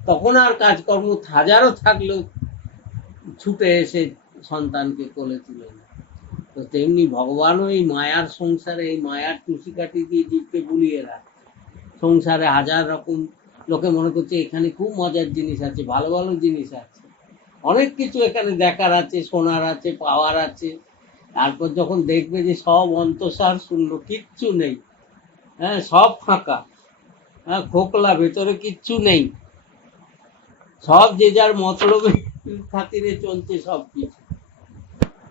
তখন আর কাজকর্ম হাজারও থাকলেও ছুটে এসে সন্তানকে কোলে তুলে নেয়। তো তেমনি ভগবানও এই মায়ার সংসারে, এই মায়ার টুসি কাঠি দিয়ে জীবকে বুলিয়ে রাখে। সংসারে হাজার রকম, লোকে মনে করছে এখানে খুব মজার জিনিস আছে, ভালো ভালো জিনিস আছে, অনেক কিছু এখানে দেখার আছে, শোনার আছে, পাওয়ার আছে। তারপর যখন দেখবে যে সব অন্তঃসার শূন্য, কিচ্ছু নেই, হ্যাঁ, সব ফাঁকা, হ্যাঁ, খোকলা, ভেতরে কিচ্ছু নেই, সব যে যার মতলবে খাতিরে চলছে সব কিছু,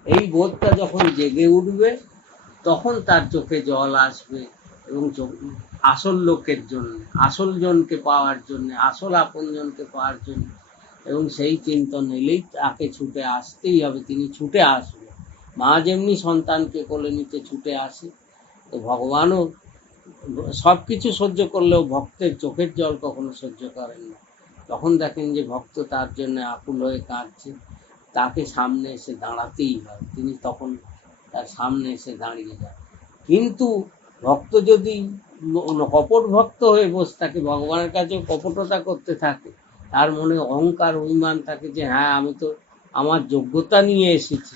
এই বোধটা যখন জেগে উঠবে, তখন তার চোখে জল আসবে। এবং আসল লোকের জন্য, আসল জনকে পাওয়ার জন্য, আসল আপন জনকে পাওয়ার জন্য, এবং সেই চিন্তন এলেই তাকে ছুটে আসতেই হবে, তিনি ছুটে আসবে। মা যেমনি সন্তানকে কোলে নিতে ছুটে আসে, তো ভগবানও সব কিছু সহ্য করলেও ভক্তের চোখের জল কখনো সহ্য করেন না। তখন দেখেন যে ভক্ত তার জন্য আকুল হয়ে কাঁদছে, তাকে সামনে এসে দাঁড়াতেই হয়, তিনি তখন তার সামনে এসে দাঁড়িয়ে যান। কিন্তু ভক্ত যদি কপট ভক্ত হয়ে বসে থাকে, ভগবানের কাছে কপটতা করতে থাকে, তার মনে অহংকার অভিমান থাকে যে হ্যাঁ আমি তো আমার যোগ্যতা নিয়ে এসেছি,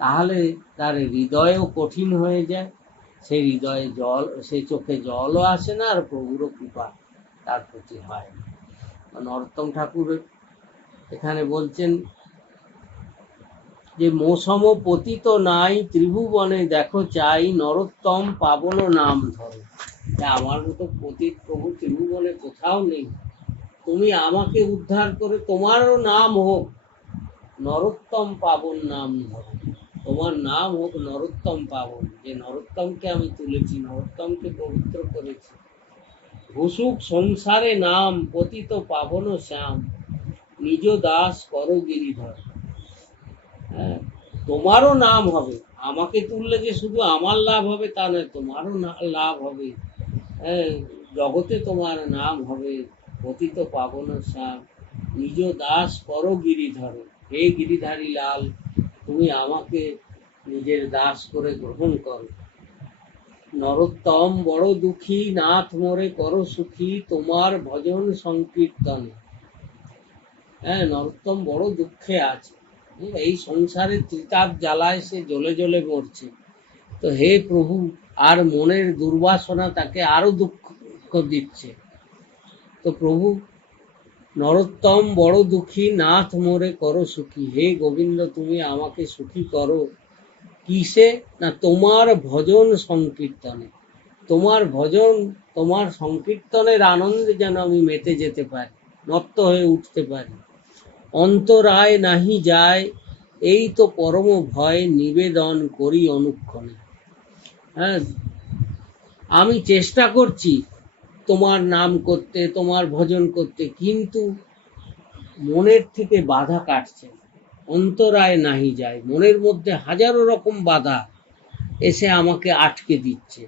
তাহলে তার হৃদয়ও কঠিন হয়ে যায়, সেই হৃদয়ে জল, সেই চোখে জলও আসে না, আর প্রভুরও কৃপা তার প্রতি হয় না। নরোত্তম ঠাকুর এখানে বলছেন যে মৌসম পতিত নাই ত্রিভুবনে দেখো চাই, নরোত্তম পাবন নাম ধরো। আমার মতো পতিত প্রভু ত্রিভুবনে কোথাও নেই, তুমি আমাকে উদ্ধার করে তোমারও নাম হোক নরোত্তম পাবন নাম ধরো। তোমার নাম হোক নরোত্তম পাবন, যে নরোত্তমকে আমি তুলেছি, নরোত্তমকে পবিত্র করেছি। ঘুষুক সংসারে নাম পতিত পাবন শ্যাম, নিজ দাস করো গিরিধর। হ্যাঁ, তোমারও নাম হবে, আমাকে তুললে যে শুধু আমার লাভ হবে তা নয়, তোমারও লাভ হবে। হ্যাঁ, জগতে তোমার নাম হবে, পতিত পাবন শ্যাম, নিজ দাস করো গিরিধর। হে গিরিধারী লাল, তুমি আমাকে নিজের দাস করে গ্রহণ করো। নরোত্তম বড় দুঃখী, নাথ মোরে করো সুখী, তোমার ভজন সংকীর্তনে। হ্যাঁ, নরোত্তম বড় দুঃখে আছে, এই সংসারে ত্রিতাপ জ্বালায় সে জ্বলে জ্বলে মরছে। তো হে প্রভু, আর মনের দুর্বাসনা তাকে আরো দুঃখ দিচ্ছে। তো প্রভু, নরোত্তম বড় দুঃখী, নাথ মোরে করো সুখী। হে গোবিন্দ, তুমি আমাকে সুখী করো কিসে না, তোমার ভজন সংকীর্তনে। তোমার ভজন, তোমার সংকীর্তনের আনন্দে যেন আমি মেতে যেতে পারি, নত্ত হয়ে উঠতে পারি। অন্তরায় নাহি যায়, এই তো পরম ভয়, নিবেদন করি অনুক্ষণে। হ্যাঁ, আমি চেষ্টা করছি তোমার নাম করতে, তোমার ভজন করতে, কিন্তু মনের থেকে বাধা কাটছে। অন্তরায় নাহি যায়, মনের মধ্যে হাজারো রকম বাধা এসে আমাকে আটকে দিচ্ছে।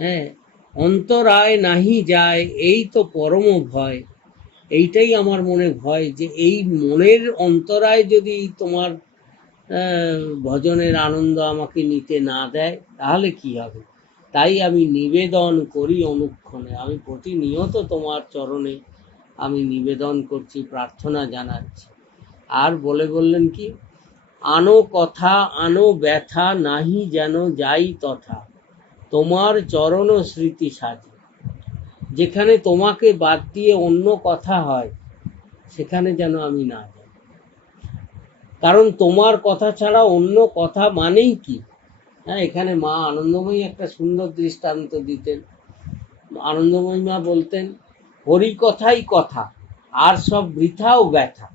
হ্যাঁ, অন্তরায় নাহি যায়, এই তো পরম ভয়। এইটাই আমার মনে ভয়, যে এই মনের অন্তরায় যদি তোমার ভজনের আনন্দ আমাকে নিতে না দেয়, তাহলে কি হবে। তাই আমি নিবেদন করি অনুক্ষণে, আমি প্রতিনিয়ত তোমার চরণে আমি নিবেদন করছি, প্রার্থনা জানাচ্ছি। আর বললেন কি, আনো কথা আনো ব্যথা, নাহি যেন যাই তথা, তোমার চরণ স্মৃতি সাজে। যেখানে তোমাকে বাদ দিয়ে অন্য কথা হয়, সেখানে যেন আমি না যাই। কারণ তোমার কথা ছাড়া অন্য কথা মানেই কি। হ্যাঁ, এখানে মা আনন্দময়ী একটা সুন্দর দৃষ্টান্ত দিতেন। আনন্দময়ী মা বলতেন, হরি কথাই কথা, আর সব বৃথা ও ব্যথা।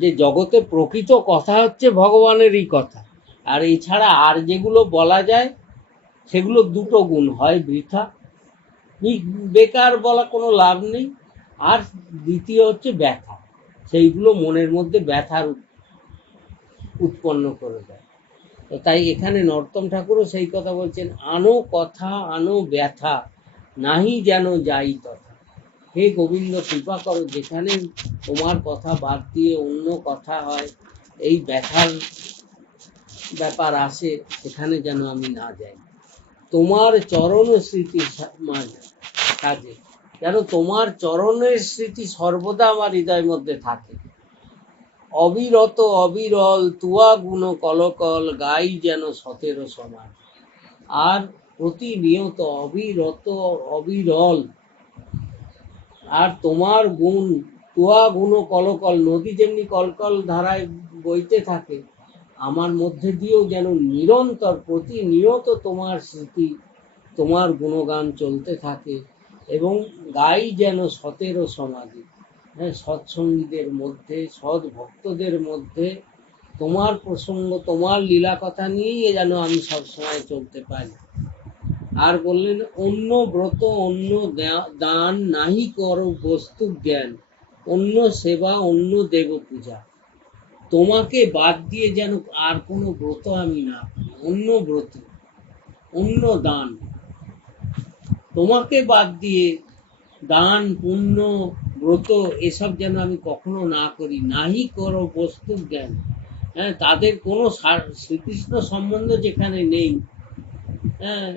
যে জগতে প্রকৃত কথা হচ্ছে ভগবানেরই কথা, আর এছাড়া আর যেগুলো বলা যায় সেগুলো দুটো গুণ, হয় বৃথা, বেকার, বলা কোনো লাভ নেই, আর দ্বিতীয় হচ্ছে ব্যথা, সেইগুলো মনের মধ্যে ব্যথার উৎপন্ন করে দেয়। তো তাই এখানে নরোত্তম ঠাকুরও সেই কথা বলছেন, আনো কথা আনো ব্যথা, নাহি যেন যাই তথা। হে গোবিন্দ, কৃপা করো, যেখানে তোমার কথা বাদ দিয়ে অন্য কথা হয়, এই ব্যথার ব্যাপার আসে, সেখানে যেন আমি না যাই। তোমার চরণ স্মৃতি কাজে, যেন তোমার চরণের স্মৃতি সর্বদা আমার হৃদয়ের মধ্যে থাকে। অবিরত অবিরল তুয়া গুণ কলকল, গাই যেন সতেরো সমান। আর প্রতিনিয়ত অবিরত অবিরল, আর তোমার গুণ, তুয়া গুণ কলকল, নদী যেমনি কলকল ধারায় বইতে থাকে, আমার মধ্যে দিয়েও যেন নিরন্তর প্রতিনিয়ত তোমার স্মৃতি, তোমার গুণগান চলতে থাকে। এবং গাই যেন সতেরো সমাধি, হ্যাঁ, সৎসঙ্গীদের মধ্যে, সৎ ভক্তদের মধ্যে তোমার প্রসঙ্গ, তোমার লীলা কথা নিয়েই যেন আমি সবসময় চলতে পারি। আর বললেন, অন্য ব্রত অন্য দান, নাহি করো বস্তু জ্ঞান, অন্য সেবা অন্য দেব পূজা। তোমাকে বাদ দিয়ে যেন আর কোনো ব্রত আমি না করি, অন্য ব্রত অন্য দান, তোমাকে বাদ দিয়ে দান পুণ্য ব্রত এসব যেন আমি কখনো না করি। নাহি করো বস্তু জ্ঞান, হ্যাঁ, তাদের কোনো শ্রীকৃষ্ণ সম্বন্ধ যেখানে নেই। হ্যাঁ,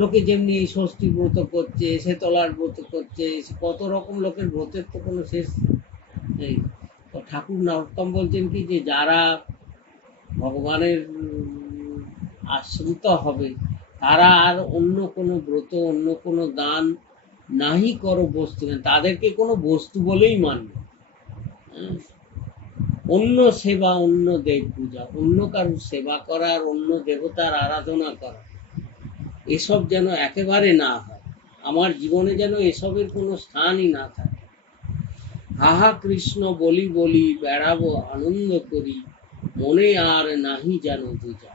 লোকে যেমনি ষষ্ঠী ব্রত করছে, শীতলার ব্রত করছে, কত রকম লোকের ব্রতের তো কোনো শেষ নেই। তো ঠাকুর নরোত্তম বলছেন কি, যে যারা ভগবানের আশ্রিত হবে তারা আর অন্য কোনো ব্রত, অন্য কোনো দান নাহি করো বস্তু না, তাদেরকে কোনো বস্তু বলেই মানবে। হ্যাঁ? অন্য সেবা, অন্য দেব পূজা, অন্য কারোর সেবা করা আর অন্য দেবতার আরাধনা করা, এসব যেন একেবারে না হয়। আমার জীবনে যেন এসবের কোনো স্থানই না থাকে। হাহা কৃষ্ণ বলি বলি বেড়াবো আনন্দ করি, মনে আর নাহি যেন দুজা।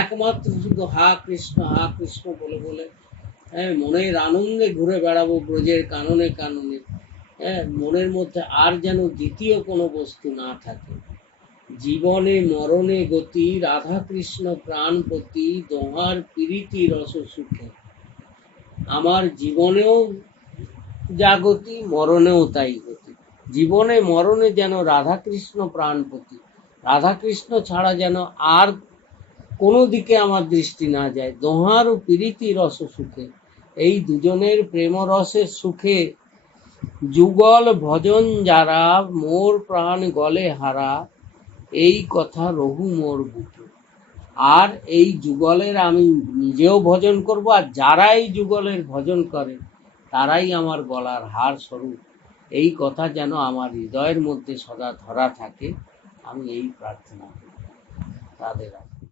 একমাত্র শুধু হা কৃষ্ণ বলে বলে মনের আনন্দে ঘুরে বেড়াবো ব্রজের কাননে কাননে। মনের মধ্যে আর যেন দ্বিতীয় কোনো বস্তু না থাকে। জীবনে মরণে গতি, রাধা কৃষ্ণ প্রাণপতি, দোহার প্রীতি রস সুখে। আমার জীবনেও যা গতি, মরণেও তাই গতি। জীবনে মরণে যেন রাধা কৃষ্ণ প্রাণপতি, রাধা কৃষ্ণ ছাড়া যেন আর কোনো দিকে আমার দৃষ্টি না যায়। দোহার ও প্রীতি রস সুখে, এই দুজনের প্রেম রসের সুখে যুগল ভজন যারা, মোর প্রাণ গলে হারা, এই কথা রহু মোর বুকে। আর এই যুগলের আমি নিজেও ভজন করব, আর যারা এই যুগলের ভজন করে তারাই আমার গলার হার স্বরূপ। এই কথা যেন আমার হৃদয়ের মধ্যে সদা ধরা থাকে, আমি এই প্রার্থনা করি। রাধে রাধে।